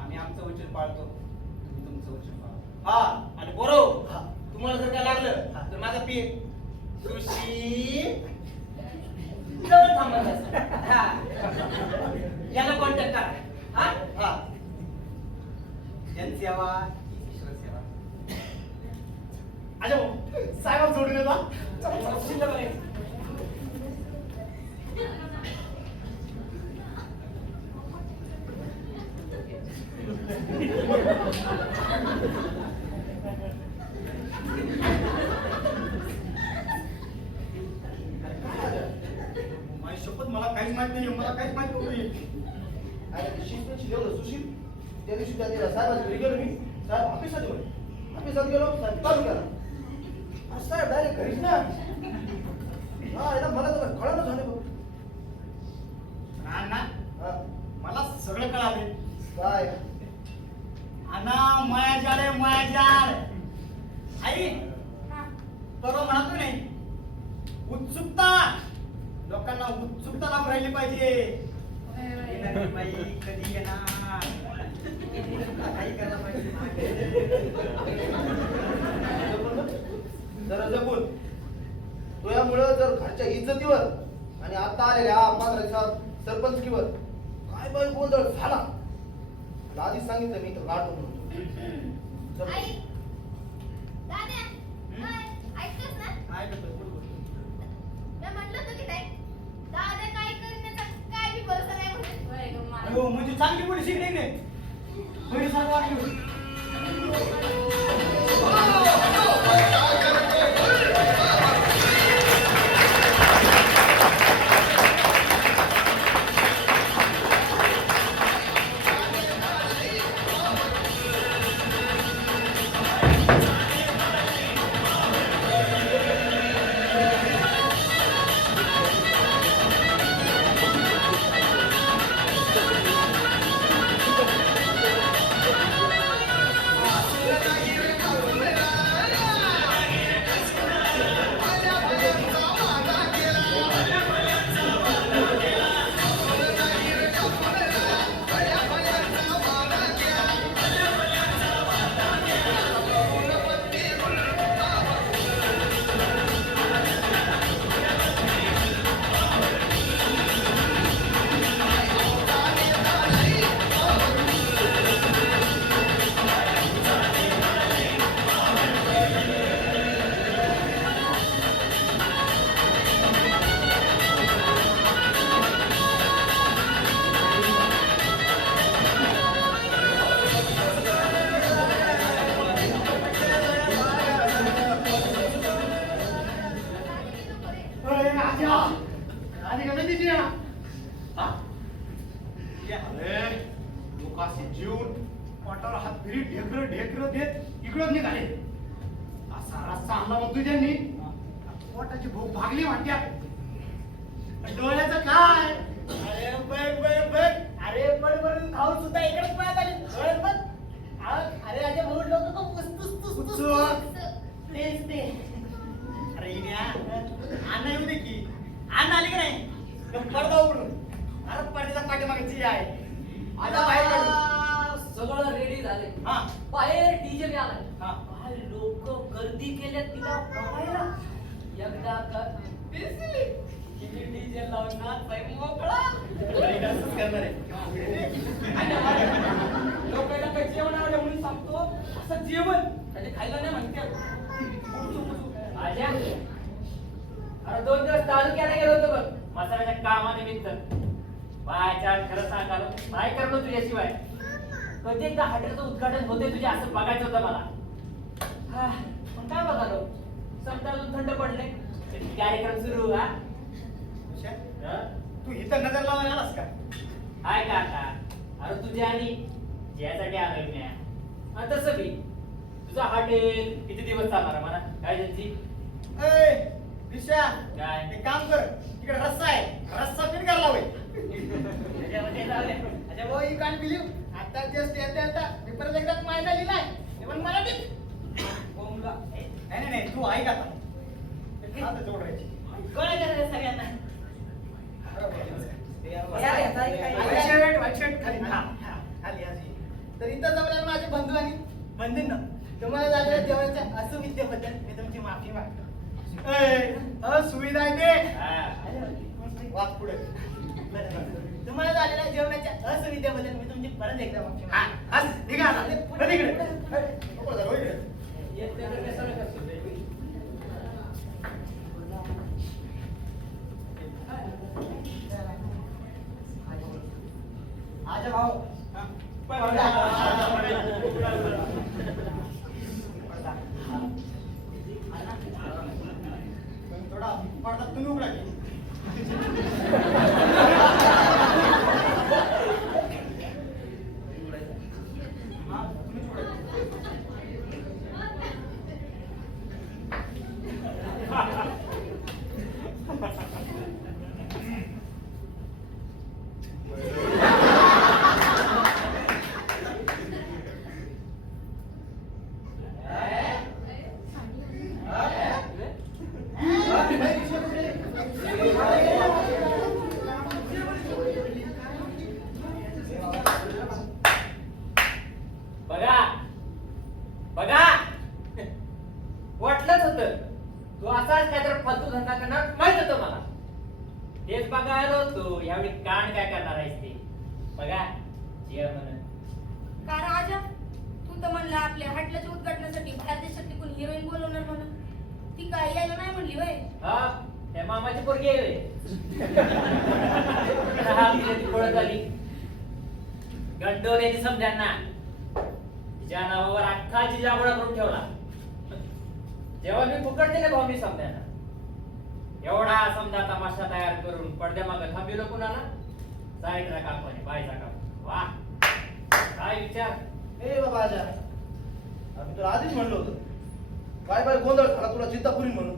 आम्ही आमचं वचन पाळतो तुम्ही तुमचं वचन पाळा. हा आणि बरोबर तुम्हाला जर काय लागलं तर माझा पी सुशील जवळ थांबायचं. याला कॉन्टॅक्ट करा. हा हा जनसेवा ईश्वर सेवा. अजय साहेब जोडून येता शिल्लक आहे. माझी शपथ मला काहीच माहित नाही मला काहीच माहित नव्हतं. अरे शिस्त जेवलं सुशील त्या दिवशी त्या दिला साहेबाच्या घरी गेलो मी साहेब ऑफिसात गेलो साहेब चालू केला साहेब डायरेक्ट घरीच ना. हा एकदा मला तर कळलं झालं बघ. अण्णा हा मला सगळं कळाले. काय अण्णा मायाजाळ आहे मायाजाळ. आई परवा म्हणतो नाही उत्सुकता लोकांना उत्सुकता लावून राहिली पाहिजे. येणारी बाई कधी येणार काही करायला पाहिजे. जरा जपून तुझ्यामुळं जर घरच्या इज्जतीवर आणि आता आलेल्या 15 दिवसात सरपंचकीवर काय बाई गोंधळ झाला मला आधीच सांगितलं मी तर गाठो म्हणून. आई दादा काय ऐकतोस ना मी म्हटलं होतं की नाही दादा काय करण्याचा काय बी भरोसा नाही म्हणत. होय गं माय. अयो म्हणजे चांगली मुली शिकली नाही बहिणी सारखं वाटली. बघून पोटावर हात फिरी ढेकर देत इकडं निघाले. असा रस्ता आणला मग तुझ्यांनी. पोटाची भूक भागली म्हणत्या. डोळ्याचं काय? अरे बघ अरे पण खाऊन सुद्धा इकडेच पाय झाले. डोळ्यात बघ. अरे अजय भाऊ लोक तो पुस्तुस तेच ते. अरे इन्या अण्णा येऊ दे की. अण्णा आली की नाही पडदा उघडून. अरे पडद्याच्या पाठीमागची आहे. आता बाहेर काढू. सगळं रेडी झाले हा. बाहेर डीजे आलाय हा. काय लोक गर्दी केल्या तिला बघायला. एकदा का किती डीजे लावून नाचाय मोकळा. अरे कसं करणार आहे? लोकांना काही जेवण आवडलं म्हणून सांगतो. असं जेवण म्हणजे खायला नाही म्हणते. आज्या, अरे 2 दिवस तालुक्याला गेलो होतो बघ मसाल्याच्या कामानिमित्त. बायच्या खरं सांगाल काय करतो तुझ्याशिवाय. कधी एकदा हॉटेलचं उद्घाटन होते तुझे असं बघायचं होतं मला. हा, पण काय बघालो समजा अजून थंड पडले तरी कार्यक्रम सुरू. हा तू इथं नजर लावायला आलास का? हाय का आता अरे तुझ्या आणि ज्यासाठी आलोय मी. हा, तसं बी तुझं हॉटेल किती दिवस चालणार मला काय त्यांची ए दिशा काय? एक काम कर तिकडे रस्सा आहे. रस्सा पीठ करायला होय. त्याच्यामध्ये जाऊ दे. अच्छा भाऊ यू कॅन बिलीव्ह आता जस्ट येता मी परत एकदा मायना लिहिलाय ते पण मराठीत. बोंबला. नाही तू ऐक आता. आता जोडायची कोण करायचं सगळ्यांना. तर इथं जमल्या माझे बंधू आणि बंधूंना तुम्हाला झालेल्या जेवणाच्या असुविधेबद्दल मी तुमची माफी मागतो. असुविधा आहे ते वाच पुढे. तुम्हाला झालेल्या जेवणाच्या असुविधेबद्दल मी तुमची परत एकदा माफी मागतो. निघा आता. इकडे येत नाही तर कशाला करतो ते? आजा भाऊ थोडा पडदा तुम्ही उघडा की. हा, तुम्हीच बघा बघा वाटलंच होतं तू असाच काहीतरी फालतू धंदा करणार माहित होतं मला. तेच बघायला होतो यावेळी कांड काय करणार आहेस ते. बघा जे म्हणून का राजा तू तर म्हणला आपल्या हॉटेलच्या उद्घाटनासाठी बाहेर देशातली कोणी हिरोईन बोलवणार म्हणून. ती काय यायला नाही म्हणली होय. हा त्या मामाची पोरगी आहे व्हय. हा तिची ओळख झाली गंडोऱ्याची समजांना तिच्या नावावर अख्खा जिजागोळा करून ठेवला. जेव्हा मी फुकट दिले भाऊ मी समजांना एवढा समजा तमाशा तयार करून पडद्यामागं थांबिलो कुणाला. साईडला कापणे बायचा काप. वा काय विचार. ए बाबा आजा आम्ही तुला आधीच म्हणलं होतं काय बाय गोंधळ झाला तुला चित्तापुरी म्हणून.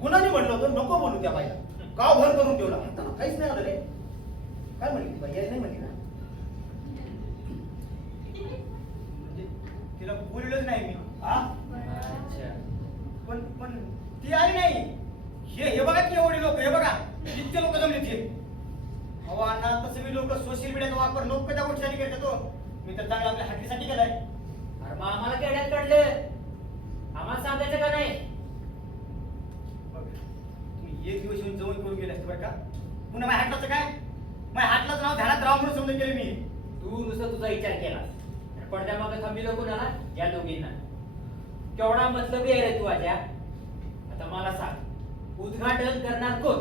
कुणाने म्हणलं होतं नको बोलू त्या बाईला. गावभर करून ठेवला. म्हणताना काहीच नाही आलं रे. काय म्हणली ती बाई यायला नाही म्हणली ना. म्हणजे तिला बोललोच नाही मी. हा अच्छा पण ती आली नाही. हे बघा की एवढी लोक. हे बघा इतके लोक जमले ते. अहो अण्णा तसं मी लोक सोशल मीडियाचा वापर लोक त्या गोष्टी करतात. तो मी तर चांगला आपल्या हातीसाठी केलाय. अरे मग आम्हाला केड्यात काढले आम्हाला सांगायचं का नाही. तुम्ही एक दिवस येऊन जवळ करून गेले असते बरं का. पुन्हा माझ्या हाटलाचं काय. माझ्या हाटलाचं नाव ध्यानात राव म्हणून समजून गेले मी. तू नुसतं तुझा विचार केला पडद्यामागं थांबिलो कुणाला या दोघींना. केवढा मतलबी आहे रे तू आज्या. आता मला सांग उद्घाटन करणार कोण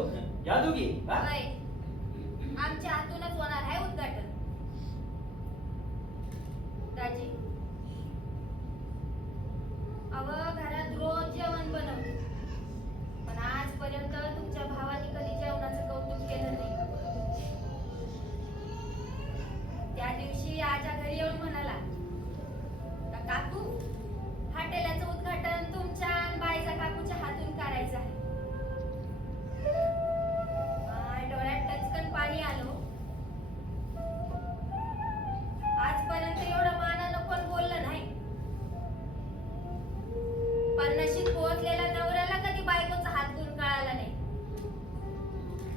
या दोघी. हा? होय. आमच्या हातूनच होणार आहे उद्घाटन. दाजी अव घरात रोज जेवण बनवते पण आजपर्यंत तुमच्या भावाने कधी जेवणाचं कौतुक केलं नाही. त्या दिवशी आजा घरी येऊन म्हणाला पन्नाशीत पोहोचलेल्या नवऱ्याला कधी बायकोचा हात गुण कळाला नाही.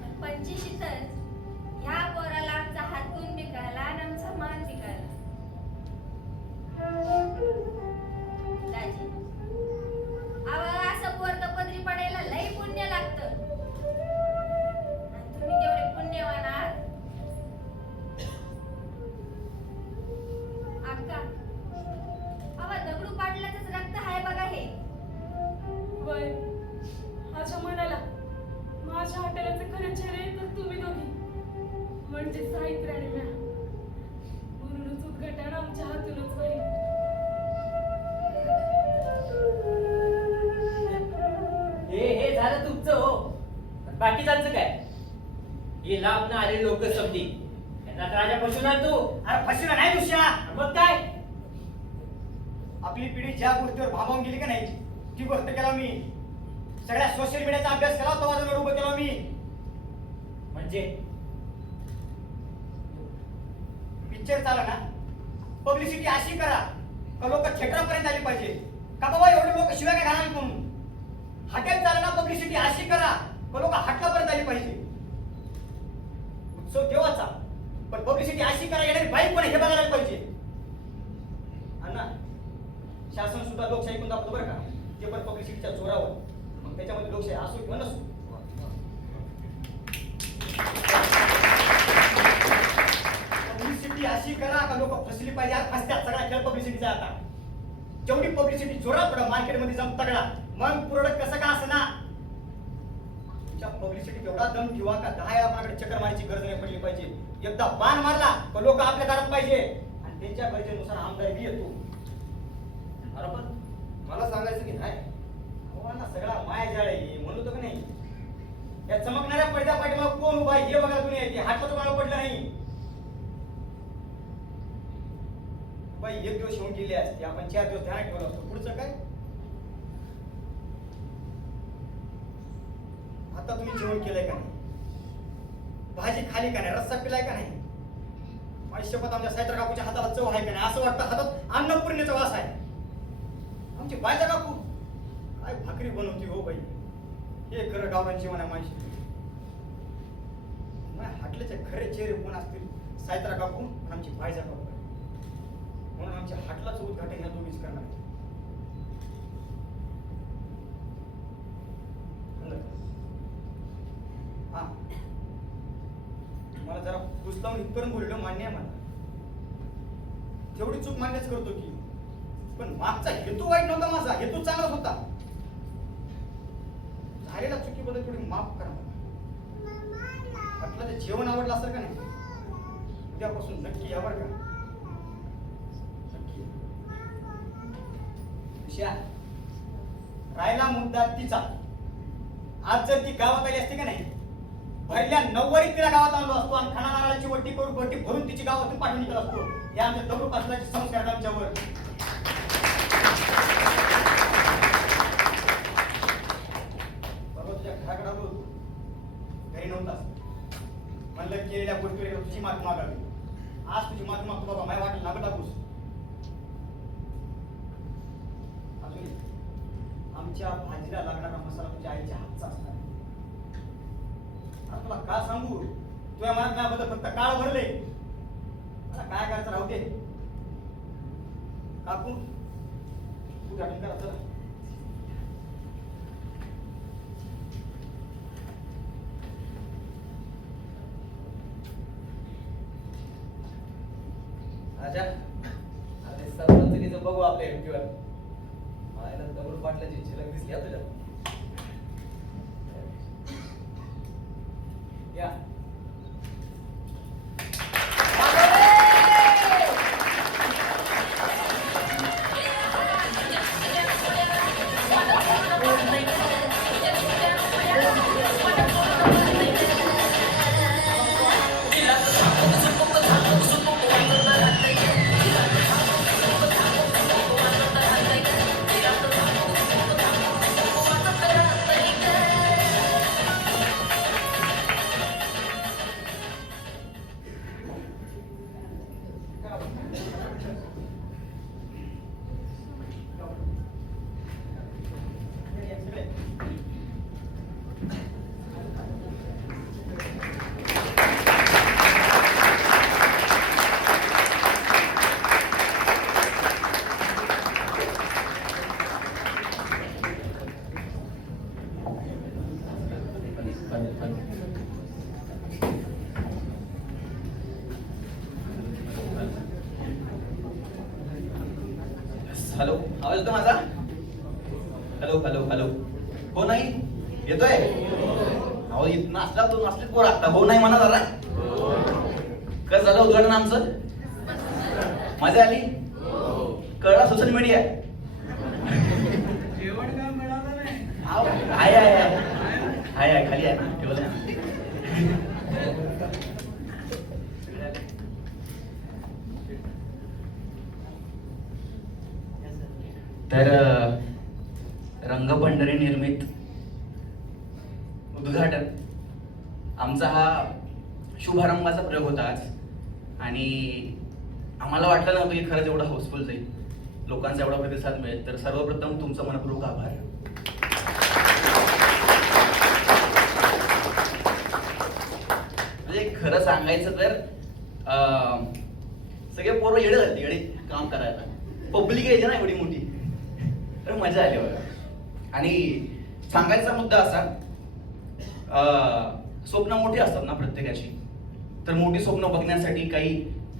पण 25शीतच ह्या पोराला आमचा हात गुण बी कळाला आणि आमचा मान बी कळाला. दाजी, अहो असं पोरग पदरी पडायला लई पुण्य लागतं. आणि तुम्ही तेवढे पुण्यवान आहात. अक्का, अवा दगडू पाटलाचंच रक्त आहे बघा हे. वय माझ्या मनाला माझ्या हॉटेलाचे खरे चेहरे तर तुम्ही दोघी म्हणजे साहित्य आणि म्या. म्हणूनच उद्घाटन आमच्या हातूनच होईल. हे झालं तुमचं हो. पण बाकीच्यांचं काय? हे लांब ना आले लोक समजी यांना राजा फसवणार तू. अरे फसला नाही दुसऱ्या. मग काय? आपली पिढी ज्या गोष्टीवर भांबावून गेली का नाही ती गोष्ट केला मी. सगळ्या सोशल मीडियाचा अभ्यास केला, तो माझं उभं केला मी. म्हणजे पिक्चर चाला ना, पब्लिसिटी अशी करा का लोक थिएटरपर्यंत आली पाहिजे. का बाबा एवढे लोक शिवाय काय घालावे म्हणून. हॉटेल चाला ना, पब्लिसिटी अशी करा का लोक हॉटेलपर्यंत आली पाहिजे. उत्सव देवाचा, पण पब्लिसिटी अशी करा येणारी बाईक पण हे बघायला पाहिजे. अण्णा, शासन सुद्धा लोकशाही कोण दाखवतो बरं का, ते पण पब्लिसिटीच्या जोरावर. मग त्याच्यामध्ये लोकशाही असो किंवा नसो. पब्लिसिटी अशी करा का लोक फसली पाहिजे. आज फसत्यात सगळा खेळ पब्लिसिटीचा. आता जेवढी पब्लिसिटी जोरात पडा मार्केटमध्ये जाऊन तगडा, मग प्रोडक्ट कसं का असं ना. तुमच्या पब्लिसिटी एवढा दम ठेवा का 10 वेळा आपल्याकडे चक्कर मारायची गरज नाही पडली पाहिजे. एकदा बाण मारला तर लोक आपल्या दारात पाहिजे आणि त्यांच्या गरजेनुसार आमदार बी येतो. अरे पण मला सांगायचं की नाही, भगवानला सगळा माया जाळ आहे म्हणू तर नाही. या चमकणाऱ्या पडद्या पाठीमाग कोण उभा आहे हे बघायला तुम्ही येते. हातचं तुम्हाला पडलं नाही. बाई 1 दिवस येऊन गेले असते, आपण 4 दिवस ध्यानात ठेवलं असतो. पुढचं काय? आता तुम्ही जेवण केलंय का नाही, भाजी खाली का नाही, रस्सा पिलाय का नाही. माझी शपथ आमच्या सायत्र काकूच्या हाताला चव आहे का नाही. असं वाटतं हातात अन्नपूर्णेचा वास आहे. आमची बायजा काकू काय भाकरी बनवती हो बाई. हे खरं गावरान जेवण आहे माझी. हाटल्याचे खरे चेहरे कोण असतील, सायत्रा काकू आणि आमची बायजा काकू. म्हणून आमच्या हाटलाचं उद्घाटन ह्या दोघीच करणार आहे. हा, मला जरा पुस्तकावून इथपर्यंत बोललो मान्य आहे मला. तेवढी चूक मान्यच करतो की, पण मागचा हेतू वाईट नव्हता. माझा हेतू चांगलाच होता. झालेल्या चुकीबद्दल थोडी माफ करा मला. आपलं ते जेवण आवडलं असेल का नाही, उद्यापासून नक्की यावर का नक्की. राहिला मुद्दा तिचा. आज जर ती गावात आली असते का नाही, भरल्या 9वारीत तिला गावात आणलो असतो आणि खाना नारळाची वड्डी करून वड्डी भरून तिची गावातून पाठवून निघाला असतो. हे आमच्या दगडू पाटलाचे संस्कार आहेत आमच्यावर. तुझ्या घराकडे आलो होतो, घरी नव्हतास. म्हणलं केलेल्या गोष्टीवर तुझी माफी मागावी. आज तुझी माफी मागतो बाबा. माझ्या वाटेल नागं टाकूस. अजून आमच्या भाजीला लागणारा मसाला तुझ्या आईच्या हातचा असणार. आता तुला का सांगू, तुझ्या मनात माझ्याबद्दल फक्त काळ भरले. मला काय करायचं राहू दे. काकू तू गाडी करा चला. राजा, अरे सरपंचकीचं बघू आपल्या युट्यूबवर. मला दगड पाटल्याची झलक दिसली हा तुझ्या. या हॅलो, आवाज येतो माझा? हॅलो हॅलो हॅलो, हो नाही येतोय? अहो इथं असला तो नसले पोर आता हो नाही म्हणा जरा. कसं झालं उद्घाटन आमचं? मजा आली? कळला सोशल मीडिया? आहे आहे आहे आहे खाली आहे ना, ठेवलं आहे ना. तर रंगपंढरी निर्मित उद्घाटन आमचा हा शुभारंभाचा प्रयोग होता आज. आणि आम्हाला वाटलं नव्हतं की खरंच एवढं हाऊसफुल जाईल, लोकांचा एवढा प्रतिसाद मिळेल. तर सर्वप्रथम तुमचं मनपूर्वक आभार. म्हणजे खरं सांगायचं तर सगळे पोरं येडे झाले, येडे काम करायला. पब्लिक यायची ना एवढी मोठी, तर मजा आली बघा. आणि सांगायचा मुद्दा असा, स्वप्न मोठी असतात ना प्रत्येकाची, तर मोठी स्वप्न बघण्यासाठी काही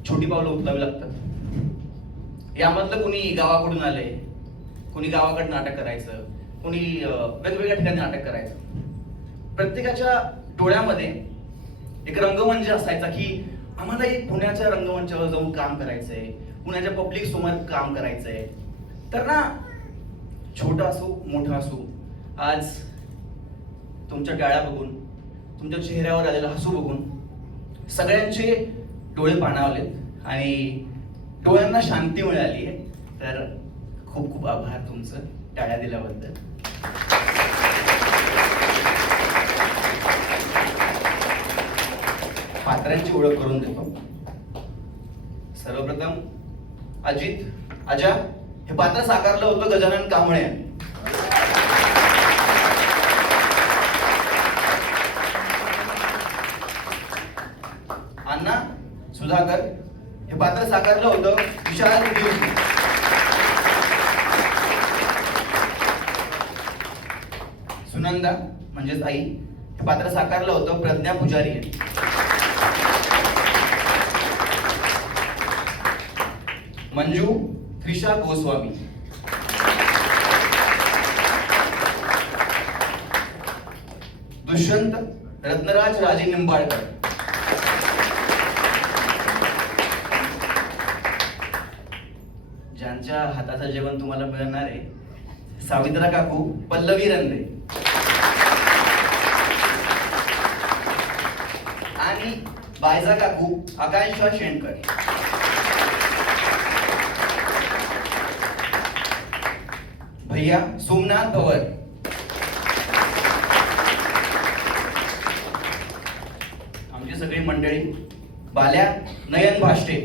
छोटी पावलं उचलावी लागतात. यामधलं कुणी गावाकडून आले, कुणी गावाकडे नाटक करायचं, कुणी वेगवेगळ्या ठिकाणी नाटक करायचं. प्रत्येकाच्या डोळ्यामध्ये एक रंगमंच असायचा की आम्हाला एक पुण्याच्या रंगमंचावर जाऊन काम करायचंय, पुण्याच्या पब्लिक समोर काम करायचंय. तर ना छोटा असो मोठा असो, आज तुमच्या टाळ्या बघून, तुमच्या चेहऱ्यावर आलेलं हसू बघून सगळ्यांचे डोळे पाणावलेत आणि डोळ्यांना शांती मिळाली आहे. तर खूप खूप आभार तुमचं टाळ्या दिल्याबद्दल. पात्रांची ओळख करून देतो. सर्वप्रथम अजित अजा हे पात्र साकारलं होतं गजानन कांबळे यांनी. अण्णा सुधाकर हे पात्र साकारलं होतं विशाल दिवशी. सुनंदा म्हणजेच आई हे पात्र साकारलं होतं प्रज्ञा पुजारी यांनी. मंजू त्रिशा गोस्वामी. दुष्यंत रत्नराज राजे निंबाळकर. ज्यांच्या हाताचं जेवण तुम्हाला मिळणार आहे, सावित्रा काकू पल्लवी रंदे आणि बायजा काकू आकांक्षा शेणकर. भैया सोमनाथ भवर. आमची सगळी मंडळी बाल्या नयन भाष्टे.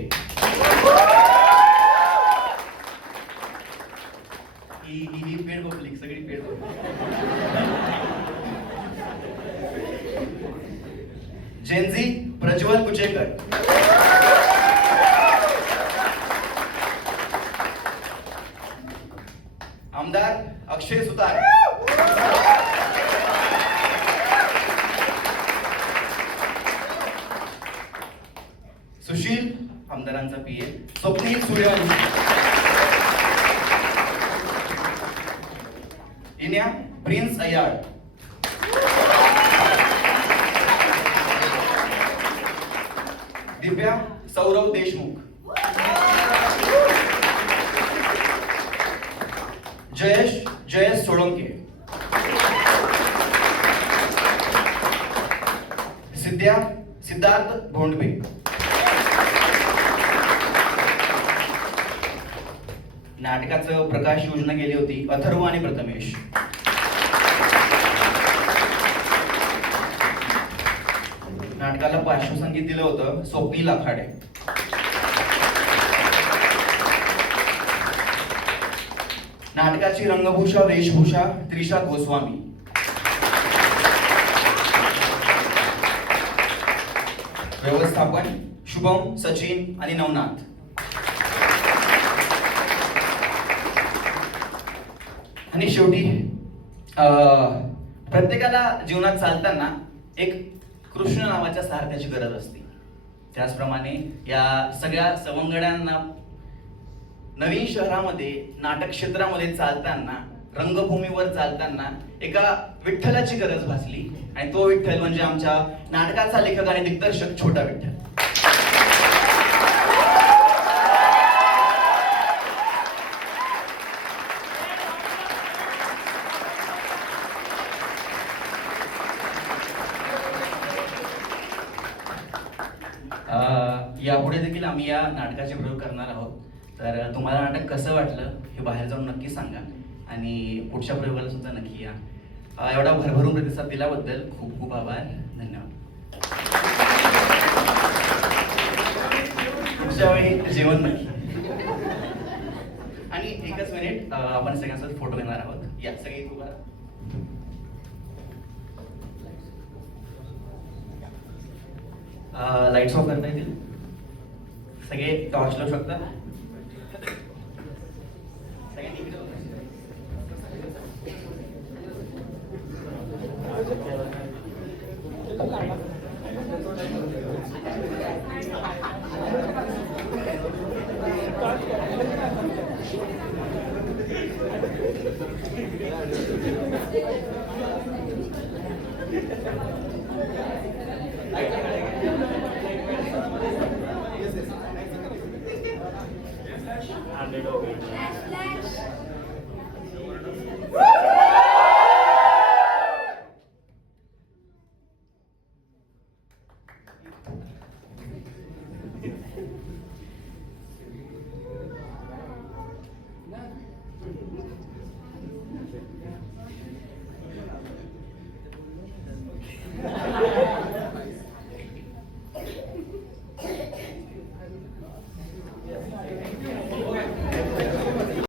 ही पेड पब्लिक सगळी पेड जेनझी प्रज्वल कुचेकर. आमदार अक्षय सुतार. सुशील आमदारांचा पीए स्वप्नील सूर्यवंशी. इन्या प्रिन्स अय्याळ. दिव्या सौरव देशमुख. जयेश सोळंके. सिद्धार्थ भोंडबे. नाटकाचं प्रकाश योजना केली होती अथर्व आणि प्रथमेश. नाटकाला पार्श्वसंगीत दिलं होतं स्वप्नील आखाडे. नाटकाची रंगभूषा वेशभूषा त्रिशा गोस्वामी. व्यवस्थापन शुभम सचिन आणि नवनाथ. आणि शेवटी प्रत्येकाला जीवनात चालताना एक कृष्ण नावाच्या सारथ्याची गरज असते. त्याचप्रमाणे या सगळ्या सवंगड्यांना नवीन शहरामध्ये नाटक क्षेत्रामध्ये चालताना, रंगभूमीवर चालताना एका विठ्ठलाची गरज भासली आणि तो विठ्ठल म्हणजे आमच्या नाटकाचा लेखक आणि दिग्दर्शक छोटा विठ्ठल. यापुढे देखील आम्ही या नाटकाचे प्रयोग करणार आहोत. तर तुम्हाला नाटक कसं वाटलं हे बाहेर जाऊन नक्की सांगा आणि पुढच्या प्रयोगाला सुद्धा नक्की या. एवढा भरभरून प्रतिसाद दिल्याबद्दल खूप खूप आभार. धन्यवाद. पुढच्या वेळी जेवण नक्की. आणि एकच मिनिट, आपण सगळ्यांसोबत फोटो घेणार आहोत. या सगळे खूप लाईट्स ऑफ करता येतील. सगळे टॉर्च लावू शकता. सगळ्यांनी इकडे बघा. Flash.